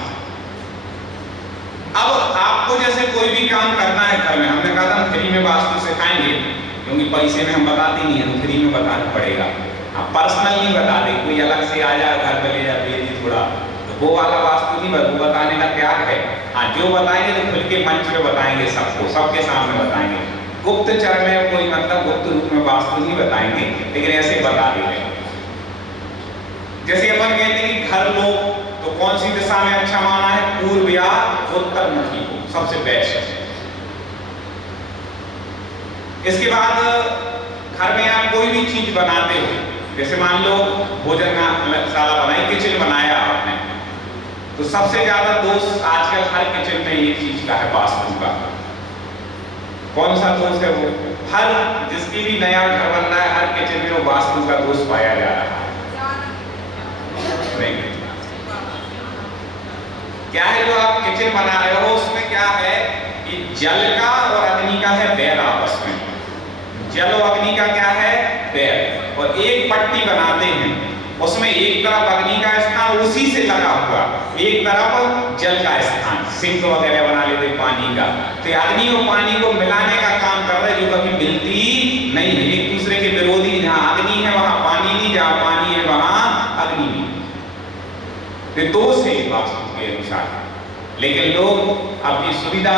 अब आपको जैसे कोई भी काम करना है घर में, हमने कहा था हम फ्री में वास्तु सिखाएंगे, क्योंकि पैसे में हम बताते नहीं है, तो फ्री में बताना पड़ेगा। आप पर्सनल नहीं बता दे, कोई अलग से आ जाए घर पे ले जाए जी थोड़ा, तो वो वाला वास्तु नहीं, वो बताने का त्याग है। हाँ, जो बताएंगे तो खुल के मंच पे बताएंगे, सबको सबके सामने बताएंगे। गुप्त चरण में कोई मतलब गुप्त रूप में वास्तु नहीं बताएंगे, लेकिन ऐसे बता देंगे। जैसे अपन कहते हैं कि घर लो तो कौन सी दिशा में अच्छा माना है? पूर्व या उत्तर मुखी को सबसे बेस्ट है। इसके बाद घर में आप कोई भी चीज बनाते हो, जैसे मान लो भोजनशाला बनाई, किचन बनाया आपने, तो सबसे ज्यादा दोष आजकल हर किचन में एक चीज का है, वास्तु का। कौन सा दोष है वो? हर जिसकी भी नया घर बन रहा है, हर किचन में वो वास्तु का दोष पाया जा रहा है। नहीं, क्या है जो आप किचन बना रहे हो उसमें क्या है कि जल का और अग्नि का है बैर आपस में। जल और अग्नि का क्या है? बैर। और एक पट्टी बनाते हैं, उसमें एक तरफ अग्नि का स्थान उसी से लगा हुआ, एक तरफ जल का स्थान, सिंक वगैरह बना लेते पानी का। तो अग्नि और पानी को मिलाने का काम कर रहे, जो कभी मिलती नहीं है, एक दूसरे के विरोधी। जहाँ अग्नि है वहां पानी नहीं, जहाँ पानी है वहां अग्नि नहीं। तो दोष है वास्तु के अनुसार, लेकिन लोग अपनी सुविधा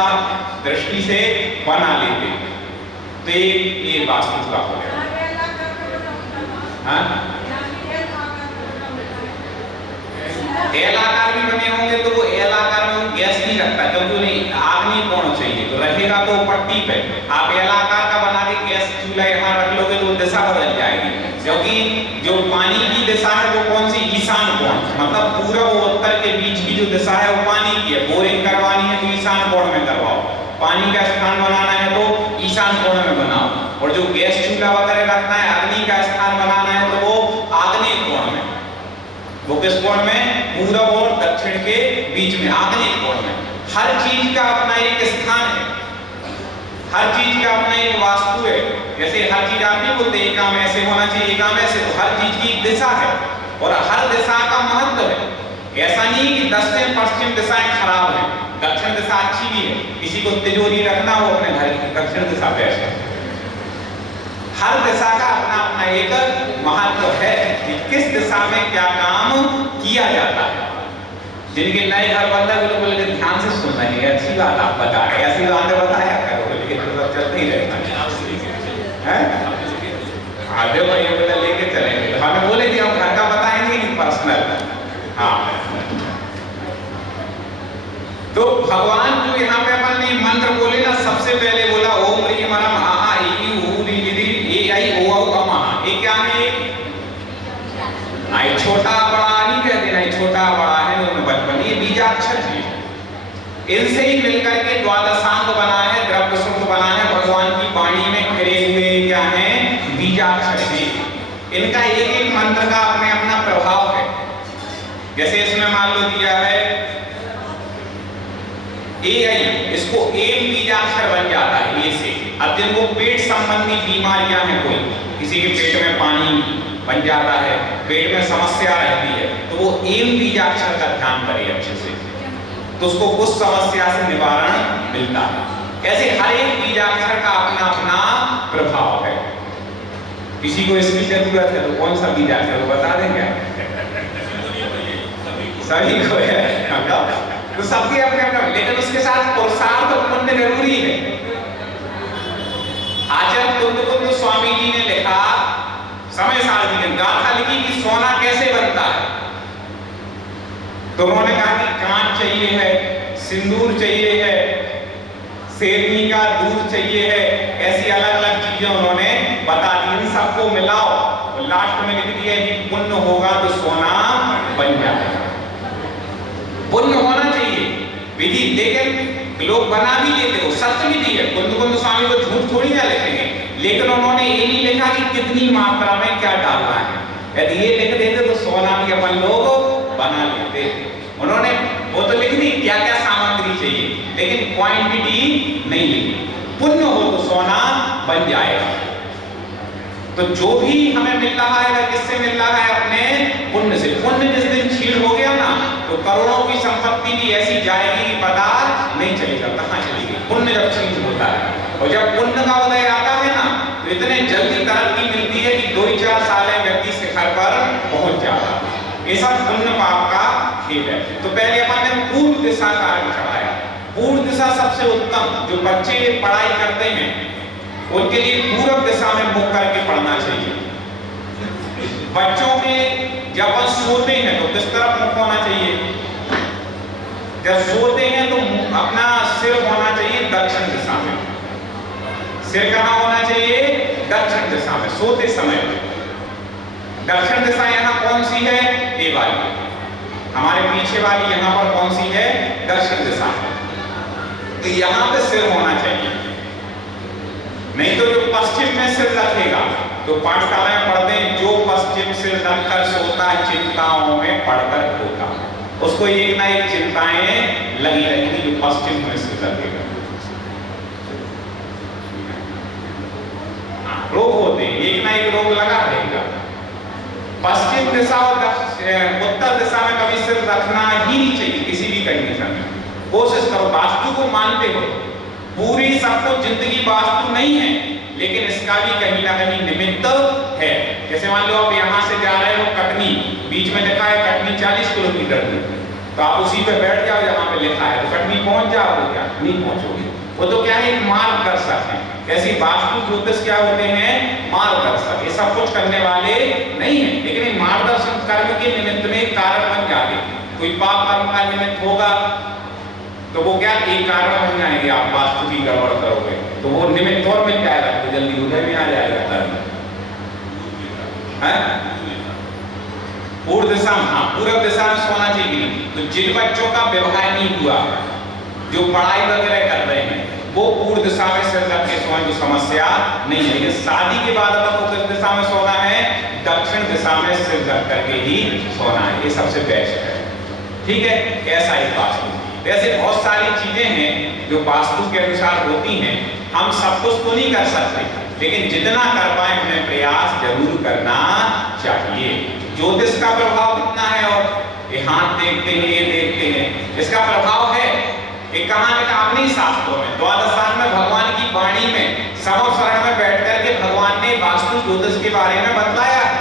दृष्टि से बना लेते। तो ये वास्तु का हो गया। हाँ, एल आकार भी बने होंगे तो वो एल आकार में गैस नहीं रखता, क्योंकि उन्हें आग नहीं कोण चाहिए, तो रखेगा तो पट्टी पे। आप एल आकार का बना के गैस चूल्हा यहाँ रख लोगे तो दिशा बदल जाएगी, क्योंकि जो पानी की दिशा है वो कौन सी, ईशान कोण, मतलब पूरब और उत्तर के बीच की जो दिशा है वो पानी की है। बोरिंग करवानी है तो ईशान कोण में करवाओ, पानी का स्थान बनाना है तो ईशान कोण में बनाओ, और जो गैस चूल्हा वगैरह रखना है, अग्नि का स्थान बनाना है तो वो आग्नेय कोण में। वो किस कोण में, पूरब और दक्षिण के बीच में, आग्नेय कोण में। हर चीज का अपना एक स्थान है, हर चीज का अपना एक वास्तु है। जैसे हर चीज आप नहीं बोलते एक काम ऐसे होना चाहिए, एक काम ऐसे, तो हर चीज की एक दिशा है और हर दिशा का महत्व है। ऐसा नहीं कि दक्षिण पश्चिम दिशाएं खराब हैं, दक्षिण दिशा अच्छी भी है। किसी को तिजोरी रखना हो अपने घर की, दक्षिण दिशा बेस्ट है। हर दिशा का अपना अपना एक महत्व है कि किस दिशा में क्या काम किया जाता है। जिनके नए घर बनता है वो लोग बोले ध्यान से सुनना है, अच्छी बात आप बता रहे हैं, ऐसी बातें बताया करो, लेकिन तो सब चलते ही रहता है। आधे भाई बोला लेके चलेंगे, तो हमें बोले कि हम घर का बताएंगे कि पर्सनल। हाँ, तो भगवान जो यहाँ पे अपन ने मंत्र बोले ना, सबसे पहले बोला ओम ह्रीं मरम आहा ई ऊ री री ए आई ओ औ अमा। ये क्या है, आई छोटा बड़ा नहीं कहते ना, छोटा बड़ा है उनमें बचपन, ये बीजाक्षर है। इनसे ही मिलकर के द्वादशांग बना है, द्रव्य सूत्र बना है। भगवान की वाणी में खिरे हुए क्या है, बीजाक्षर है। इनका एक एक मंत्र का अपने अपना प्रभाव है। जैसे इसमें मान लो दिया है ए आई, इसको एम बीजाक्षर बन जाता है ए से। अब जिनको पेट संबंधी बीमारियां हैं, कोई किसी के पेट में पानी बन जाता है, पेट में समस्या रहती है, तो वो एम बीजाक्षर का ध्यान करे अच्छे से, तो उसको उस समस्या से निवारण मिलता है। ऐसे हर एक बीजाक्षर का अपना अपना प्रभाव है। किसी को इसकी जरूरत है तो कौन सा बीजाक्षर बता देंगे, सभी को है, तो सबके अपने अपने, लेकिन उसके साथ पुरुषार्थ और पुण्य जरूरी है। आचार्य कुंद स्वामी जी ने लिखा, समय सार जी ने गाथा लिखी कि सोना कैसे बनता है, तो उन्होंने कहा कि कांच चाहिए है, सिंदूर चाहिए है, शेरनी का दूध चाहिए है, ऐसी अलग अलग चीजें उन्होंने बता दी। इन सबको मिलाओ, तो लास्ट में लिख दिया कि पुण्य होगा तो सोना बन जाएगा। पुण्य होना चाहिए विधि, लेकिन लोग बना भी लेते हो, सत्य विधि है। कुंद स्वामी को झूठ थोड़ी ना लिखेंगे, लेकिन उन्होंने ये नहीं लिखा कि कितनी मात्रा में क्या डालना है। यदि ये लिख देते तो सोना भी अपन लोग बना लेते। उन्होंने वो तो लिख दी क्या क्या सामग्री चाहिए, लेकिन क्वांटिटी नहीं लिखी। पुण्य हो तो सोना बन जाएगा। तो जो भी हमें मिल रहा है किससे मिल रहा है, अपने पुण्य से। पुण्य जिस दिन छीड़ हो गया ना, तो करोड़ों की संपत्ति भी ऐसी जाएगी कि पता नहीं चलेगा कहां चलेगी। पुण्य जब छीड़ होता है, और जब पुण्य का उदय आता है ना, तो इतने जल्दी तरक्की मिलती है कि 2-4 साल में व्यक्ति शिखर पर पहुंच जाता है। ये सब पुण्य पाप का खेल है। तो पहले अपन ने पूर्व दिशा का अर्थ चढ़ाया। पूर्व दिशा सबसे उत्तम। जो बच्चे पढ़ाई करते हैं उनके लिए पूर्व दिशा में मुख करके पढ़ना चाहिए। बच्चों में जब वह सोते हैं तो किस तरफ मुख होना चाहिए, जब सोते हैं तो अपना सिर होना चाहिए दक्षिण दिशा में। सिर कहाँ होना चाहिए, दक्षिण दिशा में सोते समय। दक्षिण दिशा यहाँ कौन सी है, ये वाली, हमारे पीछे वाली यहाँ पर कौन सी है, दक्षिण दिशा। तो यहाँ पे सिर होना चाहिए। नहीं तो जो पश्चिम में सिर रखेगा, तो पाठशाला में पढ़ते हैं जो पश्चिम सिर रखकर सोता चिंताओं में पढ़कर होता, उसको एक ना एक चिंताएं लगी रहेंगी जो पश्चिम में सिर रखेगा। रोग होते हैं, एक ना एक रोग लगा रहेगा। पश्चिम दिशा और उत्तर दिशा में कभी सिर रखना ही नहीं चाहिए किसी भी कंडीशन में। कोशिश करो, वास्तु को मानते हो, पूरी सब कुछ जिंदगी वास्तु नहीं है, लेकिन इसका भी कहीं ना कहीं निमित्त है। जैसे मान लो आप यहाँ से जा रहे हो कटनी, बीच में लिखा है कटनी 40 किलोमीटर दूर, तो आप उसी पे बैठ जाओ जहाँ पे लिखा है, तो कटनी पहुंच जाओगे क्या? नहीं पहुंचोगे। वो तो क्या है, एक मार्गदर्शक है। ऐसी वास्तु ज्योतिष क्या होते हैं? मार्गदर्शक। ये सब कुछ करने वाले नहीं है, लेकिन ये मार्गदर्शन कर्म के निमित्त में कारण बन जाते। कोई पाप कर्म का निमित्त होगा तो वो क्या एक कारण बन जाएंगे, आप वास्तु की गड़बड़ करोगे तो वो निमित्त और मिल जाएगा, तो जल्दी उदय में आ जाएगा कर्म। पूर्व दिशा में, हाँ पूर्व दिशा में सोना चाहिए। तो जिन बच्चों का विवाह नहीं हुआ, जो पढ़ाई वगैरह कर रहे हैं, वो पूर्व दिशा में सिर रख के सोए तो समस्या नहीं है। लेकिन शादी के बाद अगर वो किस दिशा में सोना है, दक्षिण दिशा में सिर रख करके ही सोना है, ये सबसे बेस्ट है। ठीक है, ऐसा ही वास्तु। ऐसे बहुत सारी चीजें हैं जो वास्तु के अनुसार होती हैं। हम सब कुछ तो नहीं कर सकते, लेकिन जितना कर पाए हमें प्रयास जरूर करना चाहिए। ज्योतिष का प्रभाव कितना है, और ये हाथ देखते हैं, ये देखते हैं, इसका प्रभाव है। एक कहां लिखा अपनी शास्त्रों में, द्वादशांग में भगवान की वाणी में समोसरण में बैठ करके भगवान ने वास्तु ज्योतिष के बारे में बतलाया है।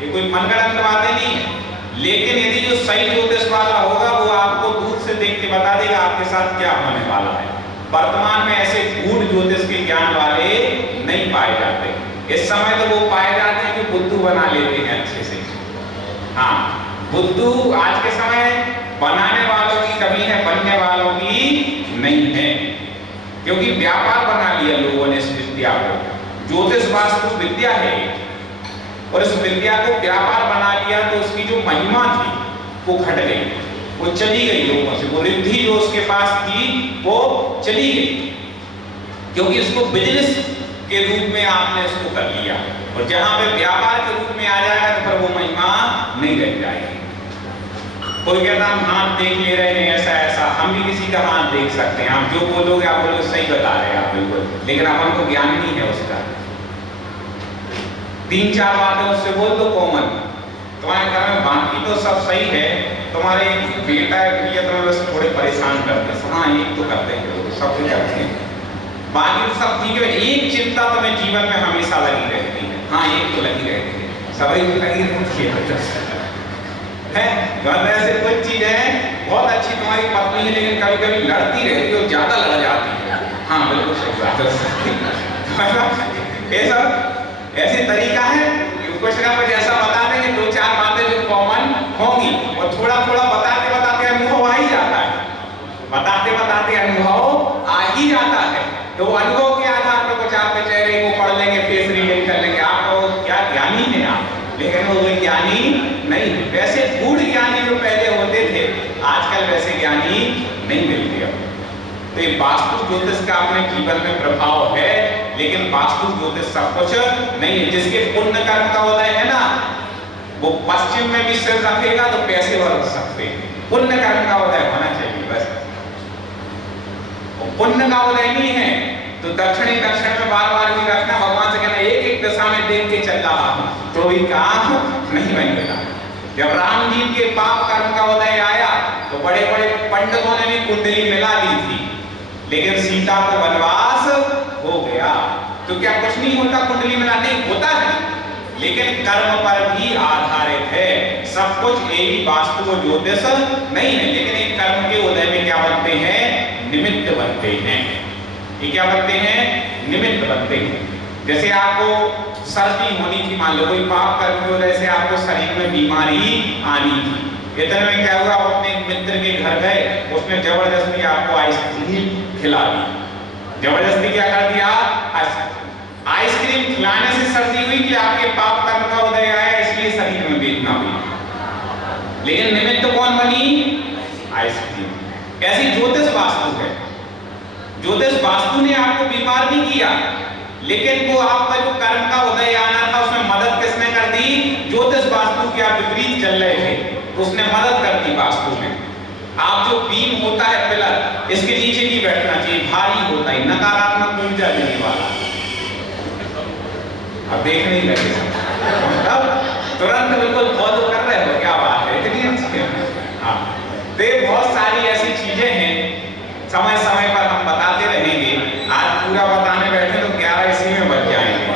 ये कोई मनगढ़ंत बातें नहीं है, लेकिन यदि जो सही ज्योतिष वाला होगा वो आपको दूर से देख के बता देगा आपके साथ क्या होने वाला है। वर्तमान में ऐसे गूढ़ ज्योतिष के ज्ञान वाले नहीं पाए जाते। इस समय तो वो पाए जाते हैं जो बुद्धू बना लेते हैं अच्छे से। हाँ, बुद्धू आज के समय बनाने वालों की कमी है, बनने वालों की नहीं है, क्योंकि व्यापार बना लिया लोगों ने इस विद्या को। ज्योतिष वास्तु विद्या है और इस विद्या को व्यापार बना लिया, तो उसकी जो महिमा थी वो घट गई, वो चली गई लोगों से। वो रिद्धि जो उसके पास थी वो चली गई, क्योंकि इसको बिजनेस के रूप में आपने इसको कर लिया, और जहां पे व्यापार के रूप में आ जाएगा तो फिर वो महिमा नहीं रह जाएगी। कोई कहता हम हाथ देख ले रहे हैं ऐसा ऐसा, हम भी किसी का हाथ देख सकते हैं। आप जो बोलोगे आप बोलोगे सही बता रहे हैं आप बिल्कुल, लेकिन अपन को ज्ञान नहीं है उसका। 3-4 बातें उससे बोल दो कॉमन, तुम्हारे घर में बाकी तो सब सही है, तुम्हारे बेटा है तुम्हें बस थोड़े परेशान करते हैं। हाँ एक तो करते हैं, सब कुछ करते हैं, बाकी तो सब ठीक है। एक चिंता तुम्हें जीवन में हमेशा लगी रहती है। हाँ एक तो लगी रहती है, सभी को लगी रहती है। ऐसे कुछ चीज है बहुत अच्छी तुम्हारी पत्नी है, लेकिन कभी कभी लड़ती रहती है और ज्यादा लड़ जाती है। हाँ बिल्कुल सही बात है। ऐसे तरीका है, कुछ ना कुछ ऐसा बता देंगे, 2-4 बातें जो कॉमन होंगी, और थोड़ा थोड़ा बताते बताते अनुभव आ ही जाता है। बताते बताते अनुभव आ ही जाता है, तो अनुभव के आधार पर कुछ आपके चेहरे को पढ़ लेंगे, फेस रीडिंग कर लेंगे। आप क्या ज्ञानी है आप, लेकिन वो ज्ञानी नहीं है। वैसे गूढ़ ज्ञानी जो पहले होते थे, आजकल वैसे ज्ञानी नहीं मिलते अब। तो ये वास्तु ज्योतिष का अपने जीवन में प्रभाव है, लेकिन वास्तु ज्योतिष सब कुछ नहीं है। जिसके पुण्य कर्म का उदय है ना, वो पश्चिम में भी सिर रखेगा तो पैसे बढ़ सकते हैं। पुण्य कर्म का उदय होना चाहिए बस। पुण्य का उदय नहीं है तो दक्षिण में बार-बार भी रखना, भगवान से कहना एक दिशा में देख के चल रहा हूं तो भी काम नहीं बनेगा। जब राम जी के पाप कर्म का उदय आया तो बड़े बड़े पंडितों ने भी कुंडली मिला दी थी, लेकिन सीता को वनवास हो गया। तो क्या कुछ नहीं होता कुंडली मिला? नहीं होता है, लेकिन कर्म पर भी आधारित है सब कुछ। यही वास्तु और ज्योतिष नहीं है, लेकिन एक कर्म के उदय में क्या बनते हैं? निमित्त बनते हैं। ये क्या बनते हैं? निमित्त बनते हैं। जैसे आपको सर्दी होनी थी, मान लो कोई पाप कर्म की वजह से आपको शरीर में बीमारी आनी थी, इतने में क्या हुआ, आप अपने मित्र के घर गए, उसने जबरदस्ती आपको आइसक्रीम खिला दी। जबरदस्ती क्या कर दिया? आइसक्रीम खिलाने से सर्दी हुई कि आपके पाप कर्म का उदय आया, इसलिए शरीर में वेदना हुई, लेकिन निमित्त कौन बनी? आइसक्रीम। ऐसी ज्योतिष वास्तु है। ज्योतिष वास्तु ने आपको बीमार नहीं किया, लेकिन वो आपका जो कर्म का उदय आना था उसमें मदद किसने कर दी? ज्योतिष वास्तु की। आप विपरीत चल रहे थे तो उसने मदद कर दी वास्तु ने। आप जो बीम होता है पिलर, इसके नीचे नहीं बैठना चाहिए, भारी होता है, नकारात्मक ऊर्जा देने वाला। अब देखने ही लगे तुरंत बिल्कुल फॉलो कर रहे हो, क्या बात है, इतनी अच्छी है। हाँ, तो ये बहुत सारी ऐसी चीजें हैं, समय समय पर हम बताते रहेंगे। आज पूरा बताने बैठे तो 11 इसी में बच जाएंगे,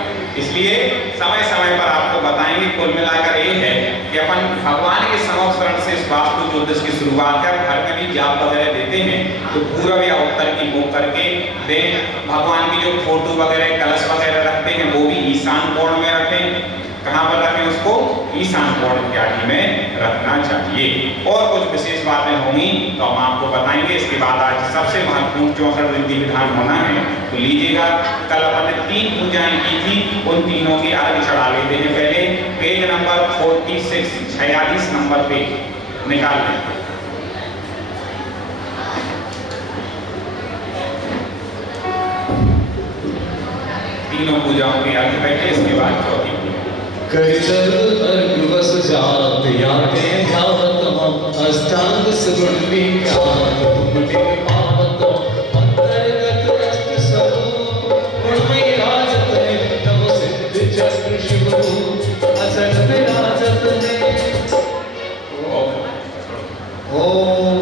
इसलिए समय समय पर आपको बताएंगे। कुल मिलाकर ये है कि अपन भगवान के संवत्सरण से इस वास्तु ज्योतिष की शुरुआत कर, घर में भी जाप वगैरह देते हैं तो पूर्व या उत्तर की मुख करके दें। भगवान की जो फोटो वगैरह कलश वगैरह रखते हैं वो भी ईशान कोण में रखें। कहाँ पर रखें उसको? ईशान कोण की आदि में रखना चाहिए। और कुछ विशेष बातें होंगी तो हम आपको बताएंगे। इसके बाद आज सबसे महत्वपूर्ण 64 विधि विधान होना है, तो लीजिएगा। कल अपन ने 3 पूजाएं की थी, उन तीनों की अर्घ चढ़ा लेते हैं। पहले पेज नंबर 46 46 नंबर पे निकाल लें। तीनों पूजाओं की अर्घ बैठे, इसके बाद चौथी करचल अर्घ वस जात याते ध्यावत हम अष्टांग सुगुण विख्यात तुमने पावत अंतर्गत अष्ट स्वरूप गुणमय राजत है तब सिद्ध चक्र शिव अचल विराजत है। ओम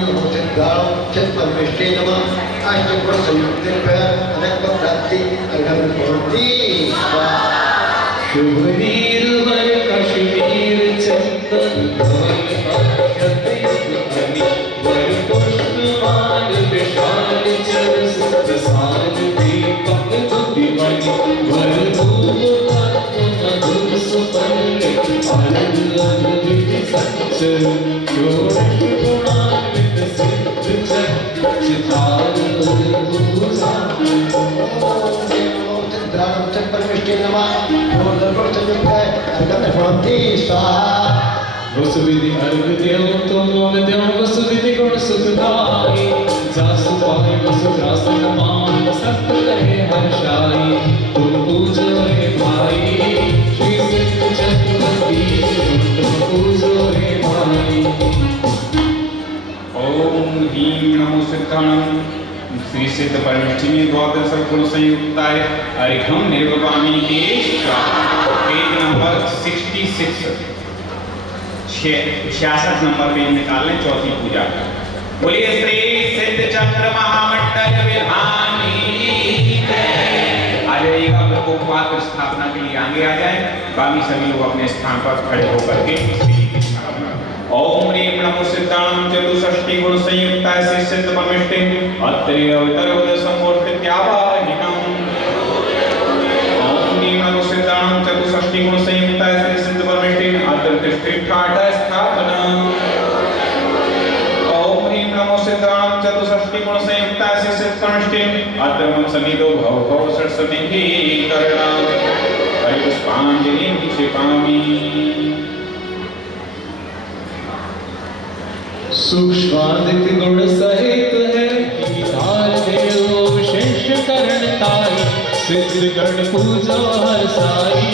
नमो सिद्धाय चित्तमिष्टे नमः अष्टगुण संयुक्तेभ्यः अनेक प्राप्ति अर्घं भवति। शुभ नीलवर कश्मीर चंदन धवल अक्षत युग अनि वर पुष्पमान विशाल चर सुखसान दीपक दुदिमणि वर धूप मधुर सुपल्लित आनंद अद्भुत संचर षोडश गुणान्वित सिद्ध चक्र चितार अद्भुत परमेष्टि नमः वसुविधि अर्घ देव तुम मोल देव वसुविधि गुण सुखदाई जासु पाहि वसु जासन मान सत रहे हर्षाई तुम पूजो रे भाई श्री सिद्ध चक्रवर्ती तुम पूजो रे भाई। ओम ह्रीं नमो सिद्धाणं श्री सिद्ध परमेष्ठिनी द्वादश गुण संयुक्ताय अर्घं निर्वपामि देशा। पेज नंबर 66 66 नंबर पेज निकाल लें, चौथी पूजा। बोलिए श्री सिद्ध चक्र महामंडल विधानी आ जाइएगा। उपवास स्थापना के लिए आगे आ जाए, बाकी सभी लोग अपने स्थान पर खड़े होकर के। ओम ह्रीं नमो सिद्धाणं चतुष्षष्टि गुण संयुक्ताय श्री सिद्ध परमेष्ठे अत्रि अवतरोद समूर्तित्यावाहिनम्। ओम ह्रीं नमो सिद्धाणं चतुष्षष्टि गुण संयुक्ताय श्री सिद्ध परमेष्ठे अत्रिष्ठाठ स्थापनम्। ओम ह्रीं नमो सिद्धाणं चतुष्षष्टि गुण संयुक्ताय श्री सिद्ध परमेष्ठे अत्रमं समितो भव भव षट्समिति करणम्। पुष्पांजलिं क्षिपामि। सूक्ष्मादित्य गुण सहित है गीतार देव विशेष करणताई सिद्ध गण पूजो हर साई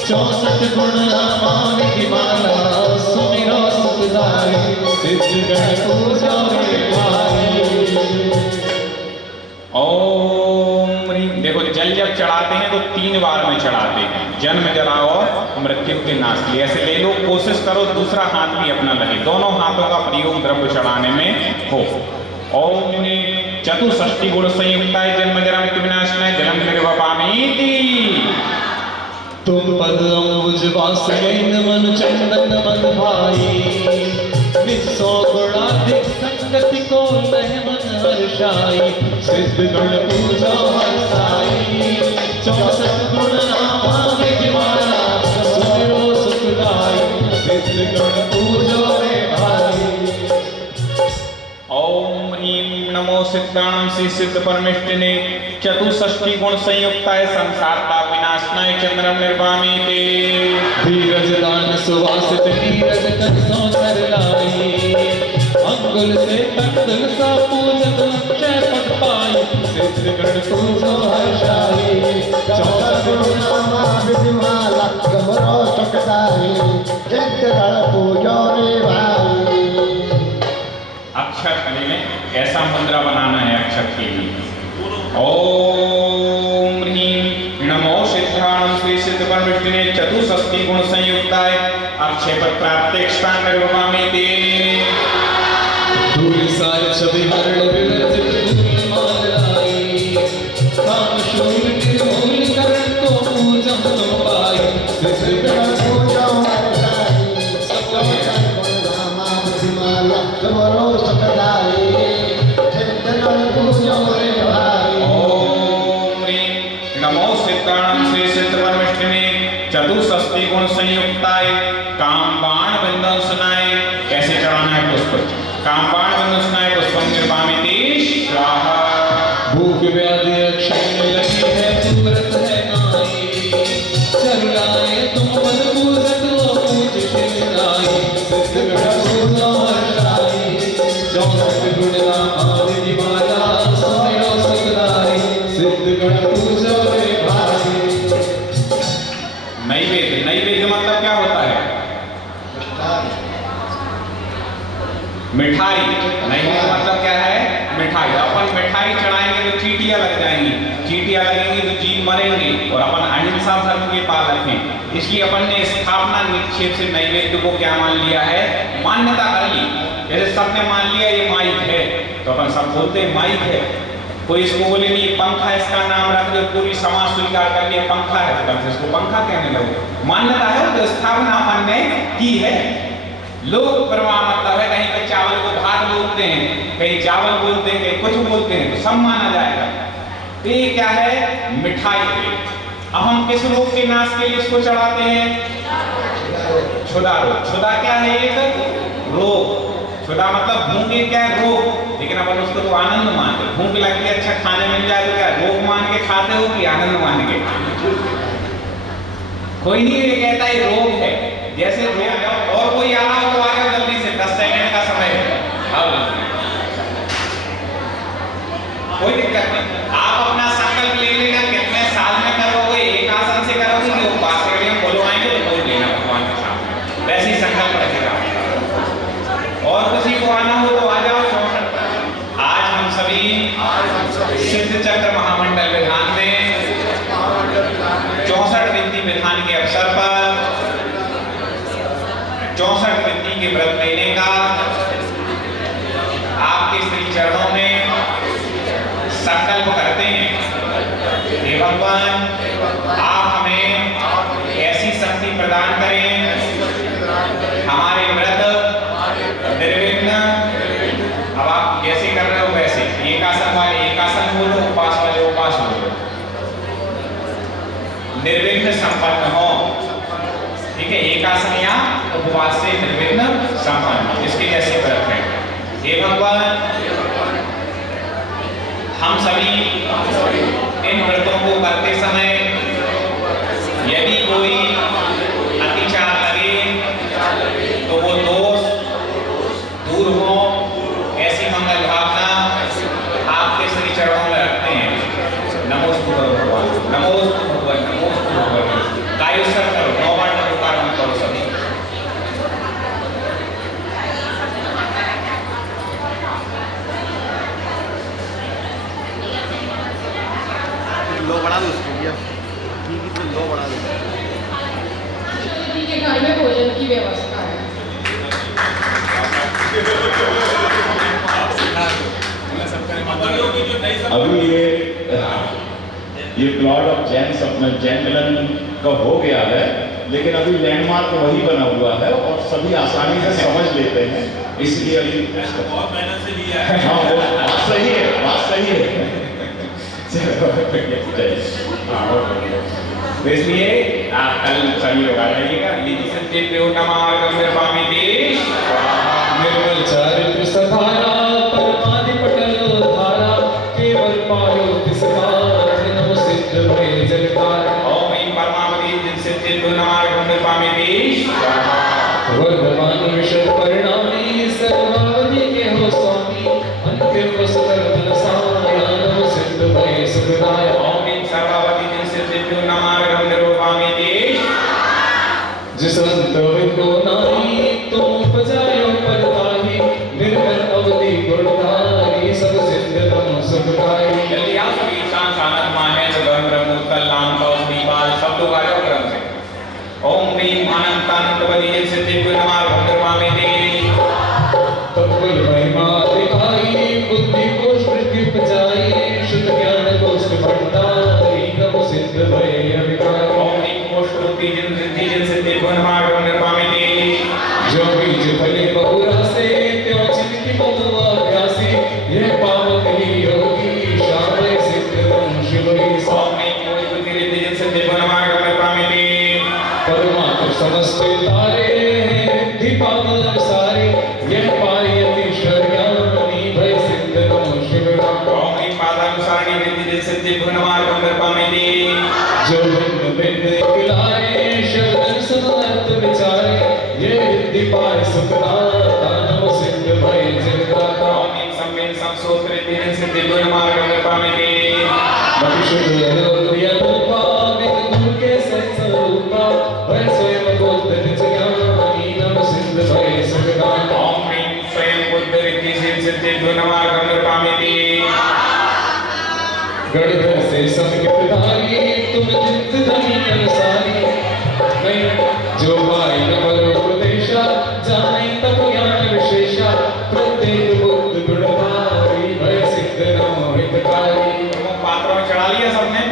64 गुण नामान की माला सुमिरो सुखदाई सिद्ध गण पूजो रे भाई। ओम ह्रीं। देखो जल जब चढ़ाते हैं तो 3 बार में चढ़ाते हैं, जन्म जरा और मृत्यु के नाश के लिए। ऐसे ले लो, कोशिश करो दूसरा हाथ भी अपना लगे, दोनों हाथों का प्रयोग द्रव्य चढ़ाने में हो। ओम ह्रीं चतुष्षष्टि गुण संयुक्ताय जन्म जरा मृत्यु विनाशनाय जलम निर्वपामीति। तुम पद अम्बुज वास गैन मन चंदन मन भाई निस्सो गुणाधिक संगति को लह मन हर्षाई सिद्ध गण पूजा हर साई 64 गुण नामानि की माला सुमिरो सुखदाई सिद्ध गण पूजो रे भाई। ओम ह्रीं नमो सिद्धाणं श्री सिद्ध परमेष्ठिने चतुष्षष्टि गुण संयुक्ताय संसार ताप विनाशनाय चंद्रम निर्वामीते। धीरज दान सुवासित नीरज कर सो कर लाई अंगुल से तंदुल सा पूजत अक्षय पद पाई सिद्ध गण पूजो हर्षाई 64 गुण विधिमाला गमरो सुखदाई सिद्ध गण पूजो रे भाई। अक्षर में ऐसा मुद्रा बनाना है अक्षर के लिए। ओम ह्रीं नमो सिद्धाणं श्री सिद्ध परमेष्टिने चतुष्षष्टि गुण संयुक्ताय अक्षय पत्रार्थेक्षतां निर्वहामि ते धूल सार छवि हरण विवर्जित धूल मालाई काम शूल निर्मूल करण को पूजम तुम पाई सिद्ध गण पूजा हर्षाई सकल गुण धामा प्रतिमाला गमरो सकदाई सिद्ध गण पूजा रे भाई ओम ह्रीं नमो सिद्धाणं श्री सिद्ध परमेष्टिने चतुष्षष्टि गुण संयुक्ताय काम बाण बंधन सुनाए। कैसे चढ़ाना है पुष्प? काम बाण बंधन सुनाए पुष्पं निर्वामि ते स्वाहा। भूख व्याधि अक्षय लगी है तुरंत है नाई चरुलाए तुम पद पूजत लो पूज खिलाई सिद्ध गण पूजा हर्षाई 64 गुण नाम निवाला समय सकदाई सिद्ध गण पूजा रे भाई। नैवेद्य, नैवेद्य मतलब क्या होता है? मिठाई। नैवेद्य मतलब क्या है? मिठाई। अपन मिठाई चढ़ाएंगे तो चींटियां लग जाएंगी, चींटियां लगेंगी तो जीव मरेंगे और अपन अहिंसा धर्म के पालक हैं। इसलिए अपन ने स्थापना निक्षेप से नैवेद्य को क्या मान लिया है? मान्यता कर ली। जैसे सबने मान लिया ये माइक है तो अपन सब बोलते हैं माइक है। कोई इसको बोले नहीं पंखा, इसका नाम रख दो, पूरी समाज स्वीकार कर लिया पंखा है तो इसको पंखा कहने लगो। मान्यता है तो स्थापना अपन ने की है। लोग परवाह मतलब है, कहीं पे चावल को भात बोलते हैं, कहीं चावल बोलते हैं, कहीं कुछ बोलते हैं तो सब माना जाएगा। तो ये क्या है? मिठाई है। अब हम किस रोग के नाश के लिए इसको चढ़ाते हैं? क्षुधा रोग। क्षुधा क्या है? एक रोग। क्षुधा मतलब भूखे क्या है? रोग। लेकिन अपन उसको तो आनंद मानते। भूख लगती है, अच्छा खाने मिल जाए तो क्या रोग मान के खाते हो कि आनंद मान के? कोई नहीं ये कहता है रोग है। जैसे रोग और कोई आ रहा हो तो आ जाओ जल्दी से, 10 सेकंड का समय है। अब कोई दिक्कत नहीं। आप अपना संकल्प ले लेना कितने साल में करोगे, एक आसन से करोगे कि उपवास के लिए बोलवाएंगे तो बोल लेना भगवान के सामने, वैसे ही संकल्प रखेगा। और किसी को आना हो तो आ जाओ 64 पर। आज हम सभी सिद्ध चक्र महामंडल विधान में 64 विधि विधान के अवसर पर 64 विधि के व्रत लेने का आपके श्री चरणों में संकल्प करते हैं। हे भगवान, आप हमें ऐसी शक्ति प्रदान करें, हमारे व्रत निर्विघ्न। अब आप जैसे कर रहे हो वैसे, एक आसन वाले एक आसन बोलो, उपास वाले उपास बोलो, निर्विघ्न संपन्न हो। ठीक है, एक आसन या उपवास से निर्विघ्न संपन्न, इसके जैसे व्रत है। हे भगवान, हम सभी इन व्रतों को करते समय यदि कोई अतिचार लगे तो वो दोष दूर हो, ऐसी मंगल भावना आपके श्री चरणों में रखते हैं। नमोस्तु भगवान, नमोस्तु भगवान, नमोस्तु भगवान। कायुस्सर करो, 9 बार नमस्कार करो सभी। लो बढ़ा दो उसको भैया, ठीक है, लो बढ़ा दो। के घर में भोजन की व्यवस्था है। अभी ये प्लॉट ऑफ जैन सपना जैन मिलन का हो गया है, लेकिन अभी लैंडमार्क वही बना हुआ है और सभी आसानी से समझ लेते हैं, इसलिए अभी बहुत मेहनत से लिया है। हाँ, वो बात सही है, बात सही है। तो इसलिए आप कल सभी लोग आ जाइएगा। निर्मल चारित्र सधारा परमादि पटल धारा केवल पायो तिसका नमो सिद्ध में जलकार ओम ह्रीं परमावती सिद्धिर्भो नमार्गं निर्वामिति वर्धमान विशद परिणामी सर्वावधि के हो स्वामी अंतिम वसुधर धन सामया नमो सिद्ध में सुखदाय ओम ह्रीं सर्वावती सिद्धिर्भो नमार्गं निर्वामिति जिस अंत को नारी तुम उपजायो परताही निर्मल अवधि गुणधारी सब सिद्ध तम सुखदाई। जल्दी आओ सभी, शांत शानत माहे तो गण ब्रह्मोत्तल नाम का दीवाल सब लोग आ जाओ ग्रंथ वृत्ति जिन सिद्धि गुण मार्ग निर्वामिते। जो बीज फले बहुरासे त्यों जिनकी बहु अभ्यासी ये पावक ही योगी शामय सिद्ध वंश वही स्वामी कोई बुद्धि रिद्धि जिन सिद्धि गुण मार्ग निर्वामिते। परमात्म समस्त तारे रिद्धि पावन सारे यह पायति शर्यानी भय सिद्ध नमो शिवराम। स्वामी पादानुसारणी रिद्धि जिन सिद्धि गुण मार्ग निर्वामिते। जो भिन्न भिन्न खिलाए शब्द समर्थ विचारे ये रिद्धि पाए सुखदाता नमो सिद्ध भय जगदाता। स्वामी सम्मेन संसोत रिद्धि जिन सिद्धि गुण मार्ग निर्वामिते। मनुष्य रूपा विघ्न के संस्वरूपा भय स्वयं बुद्ध निज ज्ञानी नमो सिद्ध भय सुखदाता। ओम ह्रीं स्वयं बुद्ध रिद्धि जिन सिद्धि गुण मार्ग निर्वामिते। गणधर से संगीत धारी तुम जित धनी अनुसारी मैं जो भाई न बलोपदेशा जाने तब ज्ञान विशेषा प्रत्येक बुद्ध गुणधारी भय सिद्ध नमो हितकारी। पात्रों में चढ़ा लिया सबने?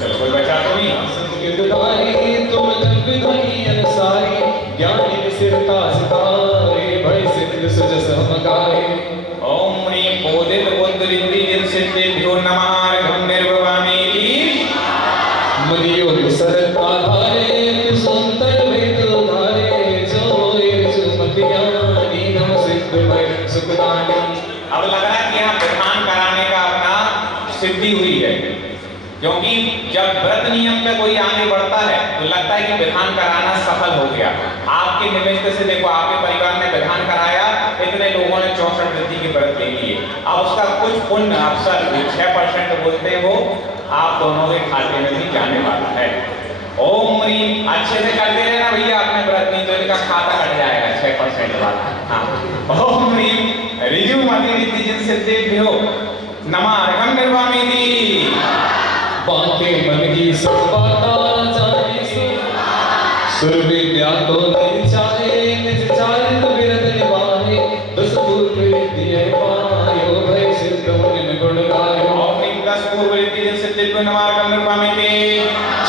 चलो कोई बचा तो नहीं। संगीत धारी तुम जग धनी अनुसारी ज्ञानी सिरता सितारे भय सिद्ध सुजस हमकारे। ओम ह्रीं बोधित बुद्ध रिद्धि जिन सिद्धिभ्यो नमः घम निर्भवामीति। मदियोग सरता धारे सुंदर वेद धारे जो ये सुमति ज्ञानी नमो सिद्ध भय सुखदानी। अब लग रहा है कि यहाँ विधान कराने का अपना सिद्धि हुई है, क्योंकि जब व्रत नियम पे कोई आगे बढ़ता है तो लगता है कि विधान कराना सफल हो गया। आपके निमित्त से देखो, आपके परिवार ने विधान कराया, इतने लोगों ने 64 वृत्ति के व्रत ले लिए। अब उसका कुछ पुण्य अवसर 6% बोलते हो आप दोनों के खाते में भी जाने वाला है। ओम ह्रीं अच्छे से करते रहना भैया, अपने व्रत नहीं तो इनका खाता कट जाएगा 6% वाला। हाँ, ओम ह्रीं ऋजु मति रिद्धि जिन सिद्धिभ्यो नमः घम निर्वामिति। बांके मन की सब बाता जाने से सुर विद्या तो नहीं चाहे निज चारित विरत निभाए दस पूर्व रिद्धि पायो भय सिद्ध मुनि गुण गायो। ओम ह्रीं 10 पूर्व रिद्धि जिन सिद्धिभ्यो नमः घम निर्वामिति।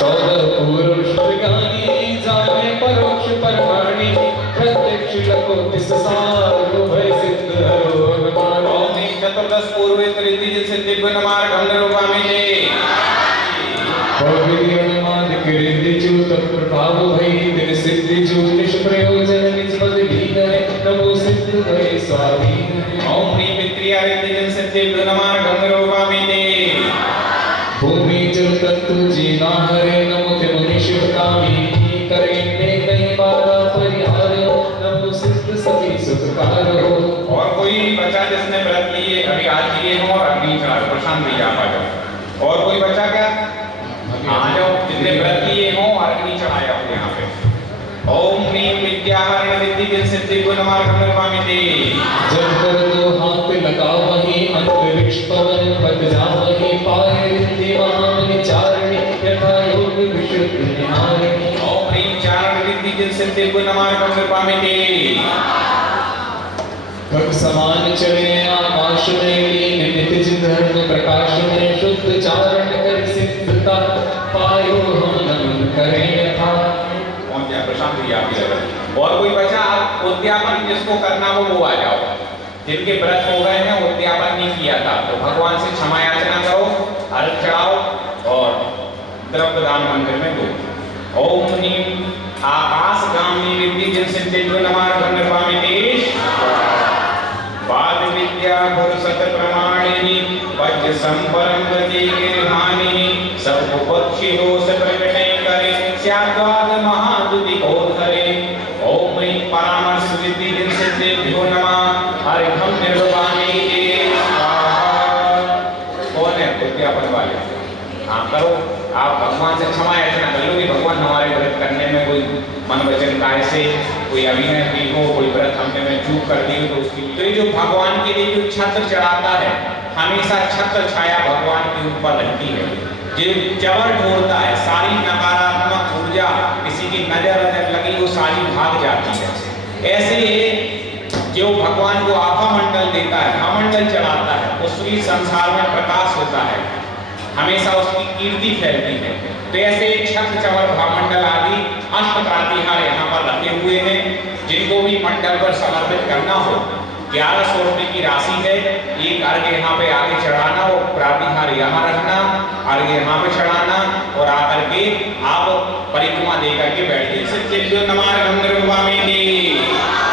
14 पूर्व शुद्धगानी जाने परोक्ष परमाणि प्रत्यक्ष लको सारो भय सिद्ध हरो भगवान। ओम ह्रीं 14 पूर्व रिद्धि जिन सिद्धिभ्यो नमः घम निर्वामिति। विधि अनुमान कृति जो तत्प्रभाव भई दिन सिद्धि जो निष्प्रयोजन निज पद भीतर नमो सिद्ध भय स्वाधीन। ओम ह्रीं पितृया रिद्धि जिन सिद्धिभ्यो नमः घम निर्वामिति। भूमि जल तत्व जीना हरे नमो ते मुनि शिव कामी करे ने कहीं बाधा परिहार नमो सिद्ध सभी सुखकार हो। और कोई बच्चा जिसने व्रत लिए अभी आज लिए हो और अग्नि चढ़ा, प्रशांत भैया आप आ जाओ। और कोई बच्चा क्या आ जाओ जिसने व्रत लिए हो और अग्नि चढ़ाया हो यहाँ पे। ओम ह्रीं विद्याहरण रिद्धि जिन सिद्धिभ्यो नमः घम निर्वामिति। जब कर दो हाथ लगा वहीं अंतरिक्ष पवन पद जा वहीं पाए रिद्धि महामनि चारणी यथा योग विशुद्ध निहारिणी। ओम ह्रीं चारण रिद्धि जिन सिद्धिभ्यो नमः घम निर्वामिति। भग समान चले आकाश में लीन नित्य धर्म प्रकाश में शुद्ध चारण कर सिद्धता पायो हम नमन करें यथा। कौन क्या प्रशांत भैया आप ही लगा। और कोई बच्चा आप उद्यापन जिसको करना हो वो आ जाओ, जिनके व्रत हो गए हैं उद्यापन नहीं किया था तो भगवान से क्षमा याचना करो, अर्घ चढ़ाओ और द्रव्य दान मंदिर में दो। ओम ह्रीं आकाशगामिनी रिद्धि जिन सिद्धिभ्यो नमः घम निर्वामिति। वाद विद्या पुरुषत प्रमाणिनी वज्र संपरम गति गिरहानिनी सब पक्षी दोष प्रकटै करे स्याद्वाद महादुति घोर करे। ओम ह्रीं परामर्श रिद्धि जिन सिद्धिभ्यो नमः घम निर्वामिति। कौन है उद्यापन वाले? हाँ करो, आप भगवान से क्षमा याचना कर लो कि भगवान हमारे व्रत करने में कोई मन वचन काय से कोई अभिनय की हो, कोई व्रत हमने में चूक कर दी हो तो उसकी। तो ये जो भगवान के लिए जो छत्र चढ़ाता है हमेशा छत्र छाया भगवान के ऊपर रहती है। जो चवर ढोलता है सारी नकारात्मक ऊर्जा किसी की नजर लगी वो सारी भाग जाती है। ऐसे जो भगवान को आभा मंडल देता है, महामंडल चढ़ाता है, उसकी संसार में प्रकाश होता है, हमेशा उसकी कीर्ति फैलती है। तो ऐसे छत्र चवर भामंडल आदि अष्ट प्रातिहार यहाँ पर रखे हुए हैं, जिनको भी मंडल पर समर्पित करना हो 1100 रुपए की राशि है। एक अर्घ यहाँ पे आगे चढ़ाना और प्रातिहार यहाँ रखना, अर्घ यहाँ पे चढ़ाना और आकर के आप परिक्रमा दे करके बैठे। सिद्धिभ्यो नमः गंधर्वामिनी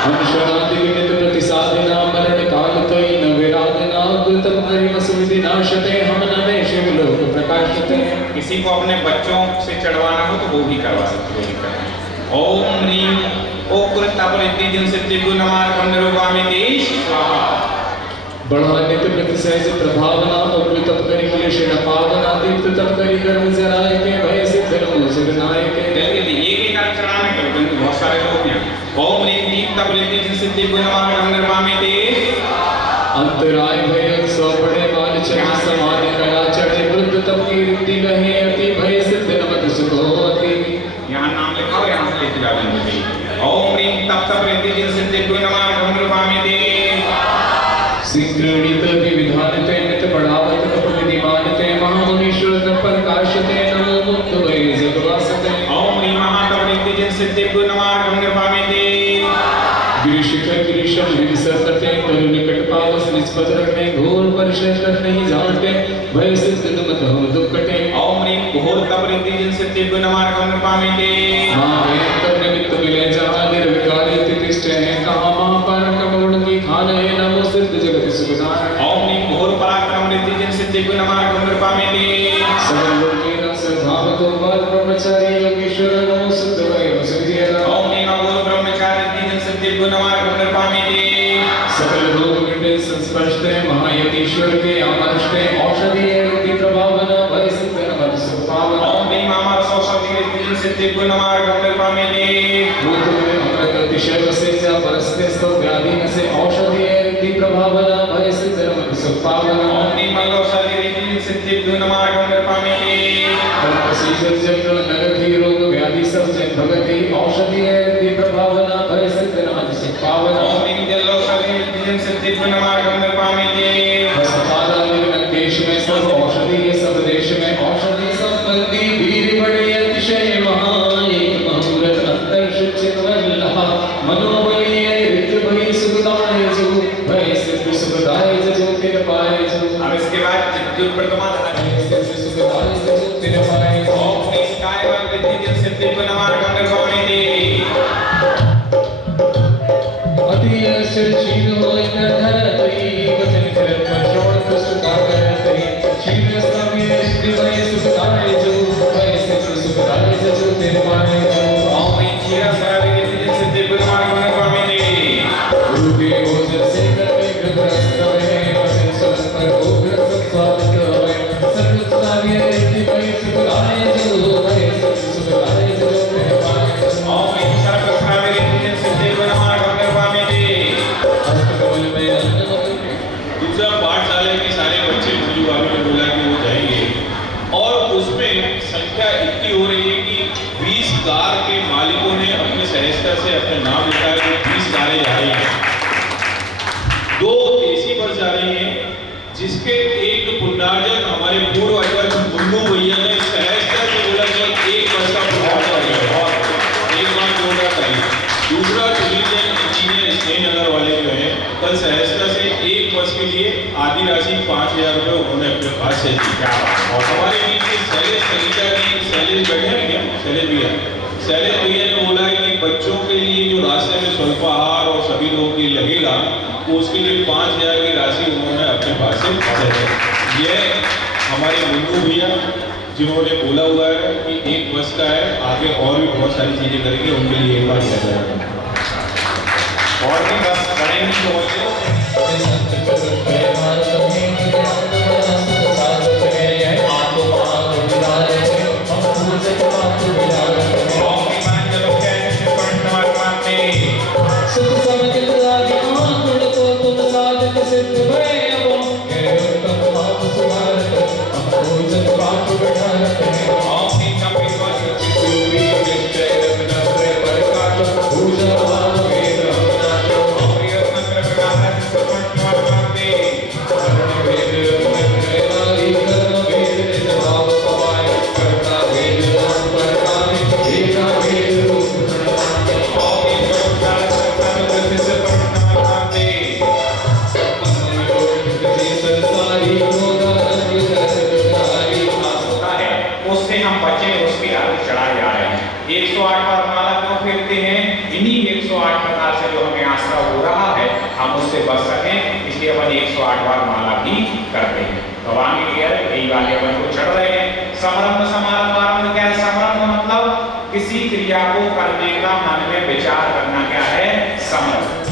हम शरणार्थी नित्य प्रतिसादिना मरण काल तई न विराधना गुतम हरिमसुविधि नाशते हम नमे शिवलोक प्रकाशते। किसी को अपने बच्चों से चढ़वाना हो तो वो भी करवा सकते हो। ओम ह्रीं ओकृतपरिद्धिं सिद्धिभ्यो नमः गंधर्वामिनी स्वाहा। बढ़ा नित्य प्रति सहज प्रभावना उग्र तप करी क्लेश न पावना दीप्त तप करी कर्म जराय के भय सिद्ध नमो सिद्धनाय के। जल्दी एक अर्घ चढ़ाने के लिए बहुत सारे लोग हैं। ओम ह्रीं दीप्तपरिद्धिं सिद्धिभ्यो नमः गंधर्वामिनी। अंतराय भय सौ पड़े बाल चढ़ समान कला चढ़े वृद्ध तप की रिद्धि कहे अति भय सिद्ध नमत सुखोति। यहाँ नाम लिखा हो, यहाँ से लेते जाओगे। ओम ह्रीं तप्तपरिद्धिं सिद्धिभ्यो नमः गंधर्वामिनी। सिंक्रणित विविधानते नित बढ़ावत तप विधिमानते महामुनीश्वर तप प्रकाशते नमो मुक्त भय जगवासते। ओम ह्रीं महातपरिद्धिं सिद्धिभ्यो नमः गंधर्वामिनी। गिरिशिखर गिरिशम हिंसते तरुण कटपावस निष्पद रखने घोर परिशेष नहीं जानते भय सिद्ध नमत हो दुखटे। ओम ह्रीं घोर तपरिद्धिं सिद्धिभ्यो नमः गंधर्वामिनी। महाभयंकर निमित्त मिले जहाँ निर्विकारी तिष्ठे हैं कहाँ महापारक मोड़ की खान है नमो सिद्ध जगत सुखदान। ओम ह्रीं घोर पराक्रम रिद्धिं सिद्धिभ्यो नमः गंधर्वामिनी। सकल लोकेन स्वभाव को बाल ब्रह्मचारी योगीश्वर नमो सिद्ध भय सिद्धिया। ओम ह्रीं घोर ब्रह्मचारी रिद्धिं सिद्धिभ्यो नमः गंधर्वामिनी। सकल रोग मिटे संस्पर्शते महायतीश्वर के अमर्षते औषधि रिद्धि प्रभावन भय सिद्ध नमः सुखपावन। ओम ह्रीं महामरसौषधि रिद्धिं सिद्धिभ्यो नमः गंधर्वामिनी। भूत में अमृत अतिशय वसे जा परस्ते स्तो व्याधि न से औषधि रिद्धि प्रभावन भय सिद्ध नमः सुखपावन। ओम ह्रीं मल्लौषधि रिद्धिं सिद्धिभ्यो नमः गंधर्वामिनी। सीजन जन्म नगति रोग व्याधि सब जन भगति औषधि रिद्धि प्रभावन भय सिद्ध नमः सुखपावन। ओम ह्रीं जल्लौषधि रिद्धिं सिद्धिभ्यो नमः गंधर्वामिनी। सफाला निर्णय देश में सब औषधि सब देश में औषधि संबंधी वीर बड़े अतिशय महान एक मुहूर्त अंतर शिक्षित वल्लभ मनोबली रित भई सुखदाय जो भय सिद्ध सुखदाय जो तिन पाए जो। अब इसके बाद चित्तूर प्रथमा सिद्ध सुखदाय जो तिन पाए जो। ओम ह्रीं कायवल रिद्धिं सिद्धिभ्यो नमः गंधर्वामिनी। अति अक्षर क्षीण होय न धरती वचन करत श्रवण पुस्तका करती क्षीण सव्य श्री भय सुखदाय जो भय सिद्ध सुखदाय जो तिन पाए जो। ओम ह्रीं क्षीरसागर रिद्धिं सिद्धिभ्यो नमः गंधर्वामिनी। गुरु के भोजन से करते ग्रस्त है वचन सुन पर उग्र स्वागत है सर्वोत्तम रिद्धि भय सुखदाय जो भय सिद्ध सुखदाय जो तिन पाए जो। ओम ह्रीं सर्वसागर रिद्धिं सिद्धिभ्यो नमः गंधर्वामिनी। अष्टकमल में दूसरा पाठशाला के सारे बच्चे जो अभी ने बोला कि वो जाएंगे और उसमें संख्या इतनी हो रही है कि 20 कार के मालिकों ने अपने सहजता से अपने नाम लिखा है। 20 कारें जा रही हैं, 2 एसी बस जा रही हैं, जिसके एक पुण्यार्जन हमारे पूर्व अध्यक्ष मुन्नू भैया ने सहजता से बोला कि एक बस का पुण्यार्जन है और एक बार बोला चाहिए। दूसरा टूरिज्म इंजीनियर स्नेहनगर वाले जो है कल सहजता से एक बस के लिए आधी राशि 5000 रुपये उन्होंने अपने पास से दी। और हमारे बीच में शैलेश कनिका जी शैलेश बैठे हैं क्या? शैलेश भैया ने बोला है कि बच्चों के लिए जो रास्ते में स्वल्पाहार और सभी लोगों के लिए लगेगा उसके लिए 5000 की राशि उन्होंने अपने पास से दी। यह हमारे मुन्नू भैया जिन्होंने बोला हुआ है कि एक बस का है, आगे और भी बहुत सारी चीजें करेंगे, उनके लिए एक बार किया जाएगा। और भी बस बढ़ेंगी तो पूजा और माला भी करते हैं। तो आगे क्लियर है, यही वाले अपन को चढ़ रहे हैं। समारंभ समारंभ आरंभ क्या है? समारंभ मतलब किसी क्रिया को करने का मन में विचार करना क्या है? समारंभ।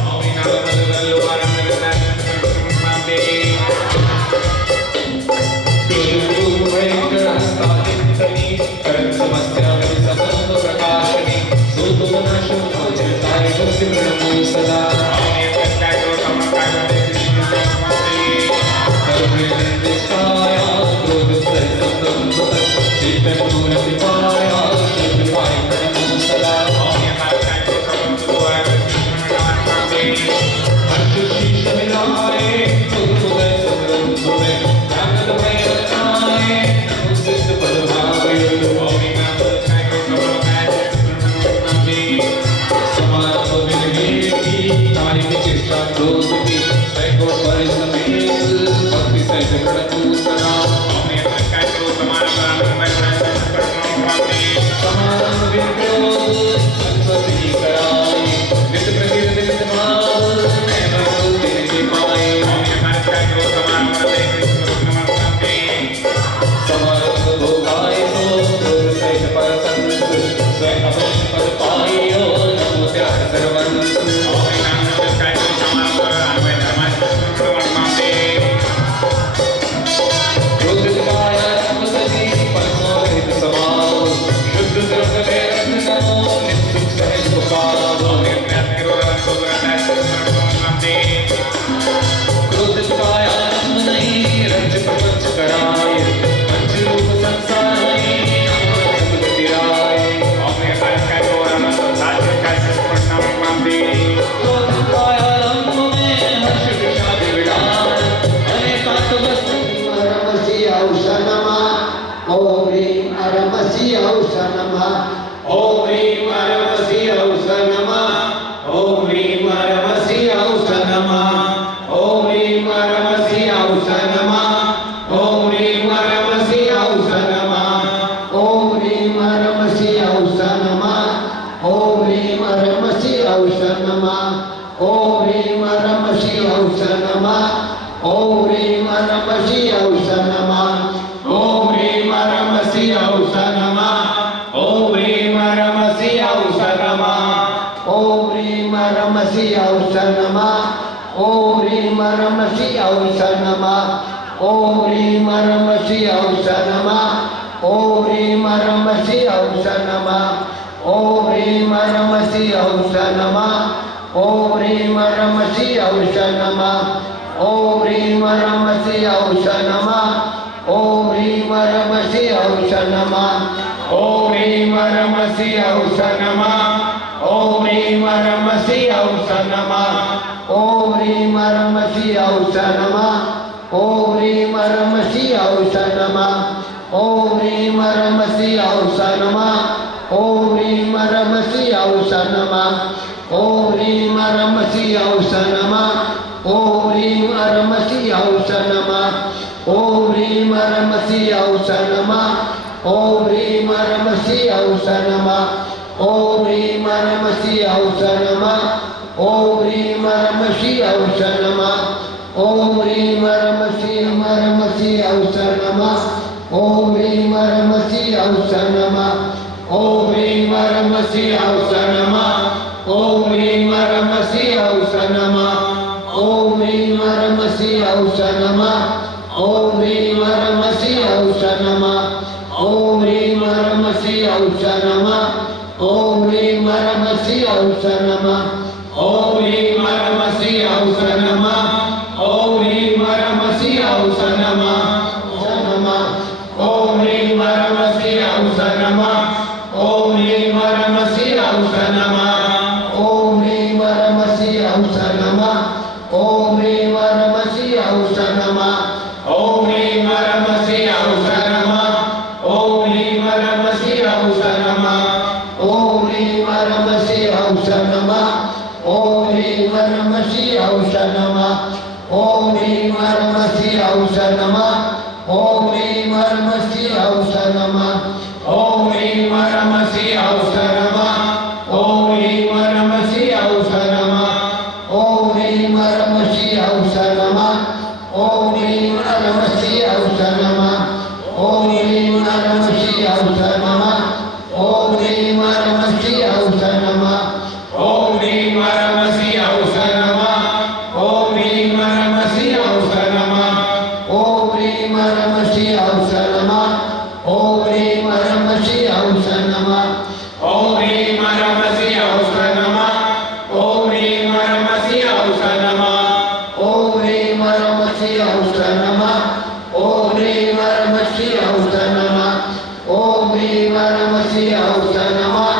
Om ओम ह्रीं नमः शिवाय नमः ओम ह्रीं नमः शिवाय नमः ओम ह्रीं नमः शिवाय नमः ओम ह्रीं नमः शिवाय नमः ओम ह्रीं नमः शिवाय नमः ओम ह्रीं नमः शिवाय नमः ओम ह्रीं नमः शिवाय नमः ओम ह्रीं नमः शिवाय नमः ओम ह्रीं नमः शिवाय नमः ओम ह्रीं नमः शिवाय नमः ओम ह्रीं नमः शिवाय नमः ओम ह्रीं नमः शिवाय नमः ओम ह्रीं नमः शिवाय नमः ओम ह्रीं नमः शिवाय नमः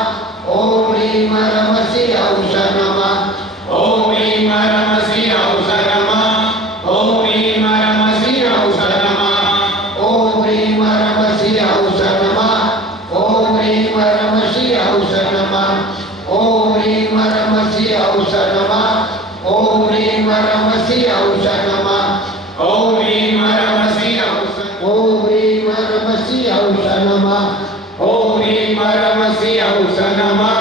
ओम ह्रीं नमः शिवाय नमः ओम ह्रीं नमः शिवाय नमः ओम ह्रीं नमः शिवाय नमः ओम ह्रीं नमः शिवाय नमः ओम ह्रीं नमः शिवाय नमः ओम ह्रीं नमः शिवाय ओम ह्रीं नमः शिवाय नमः ओम ह्रीं नमः शिवाय नमः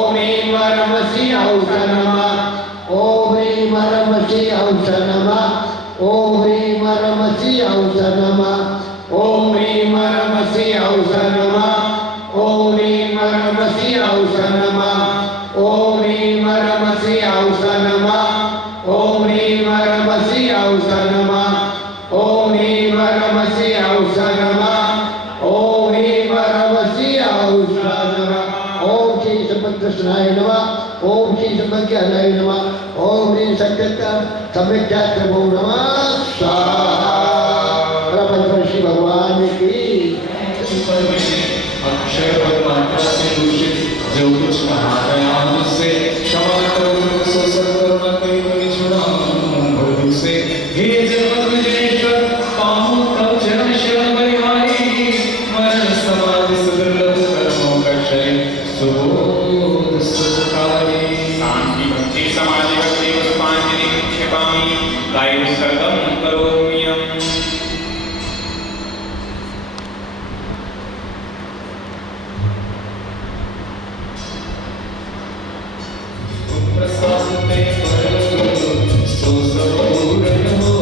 ओम ह्रीं नमः शिवाय नमः ओम ह्रीं नमः शिवाय नमः ओम ह्रीं नमः शिवाय नमः ओम ह्रीं नमः शिवाय नमः ओम ह्रीं नमः शिवाय नमः ओम ह्रीं नमः शिवाय नमः ओम ह्रीं नमः शिवाय नमः ओम ह्रीं नमः शिवाय नमः ओम ह्रीं नमः शिवाय नमः ओम श्री समकृष्णाय नमः ओम श्री समज्ञानाय नमः ओम श्री सत्यता सम्यक्त्यात्मो नमः स्वाहा परमश्री भगवान की अक्षर और मात्रा से दूषित जो कुछ कहा गया मुझसे क्षमा करो सो सब करुणा कई बड़ी सुना भूल से हे जगदीश्वर पाहु तब जन शरण बलिहारी मरण समाधि सुदुर्लभ कर्मों का क्षय सुबोध सुखकारी शांति भक्ति समाधि भक्ति पुष्पांजलि क्षिपामि कायं सर्वं करोम्यहम् प्रसाद में परो सो सब पूर्ण हो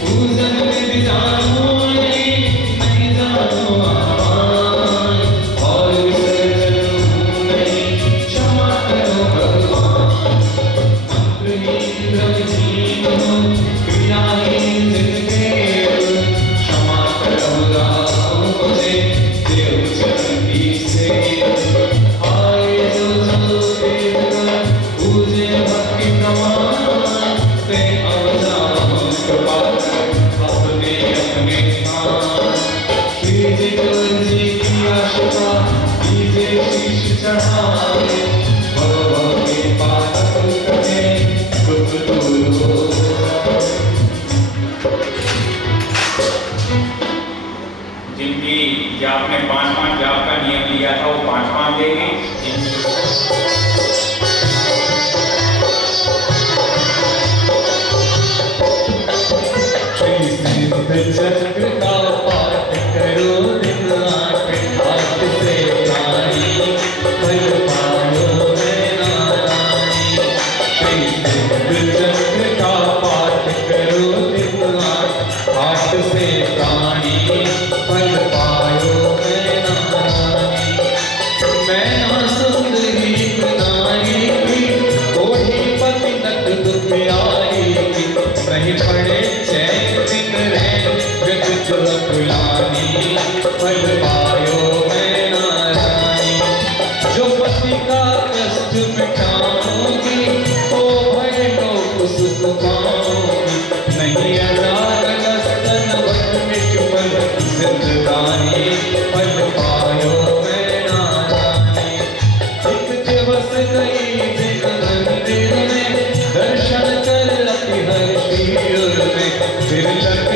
पूजन में भी जानो नहीं जानो आमान और विसर्जन नहीं क्षमा करो भगवान मंत्रहीन द्रवहीन हो क्रियाहीन जिनके क्षमा करो राम मुझे देव चरण की से आए जो पूजे भक्ति प्रमाण से अवजान कृपा अपने अपने स्थान श्री जी तुलसी की आशिका कीजे शीश चढ़ाए भव के पातक कहे दुख दूर हो जिनकी जाप में 5-5 जाप का नियम लिया था वो 5-5 देंगे। श्री सिद्ध चक्र का पाठ करो दिन आठ हाथ से नारी फल पायो मैं नारायणी श्री सिद्ध चक्र का पाठ करो दिन आठ हाथ से प्राणी फल पायो मैं नारायणी मैं ना सुंदरी नारी की कोई पति तक दुखियारी की नहीं पड़े चैन दिन रैन व्यतीत अकुलानी फल पायो मैं नारायणी जो पति का कष्ट मिटाऊंगी ओ भय लोक सुख पाऊंगी नहीं आजाद लस्तन वट मिट फल जिंदगानी फल पायो मैं नारायणी एक दिवस गई जिन मंदिर में दर्शन कर अति हर्षीर में फिर लग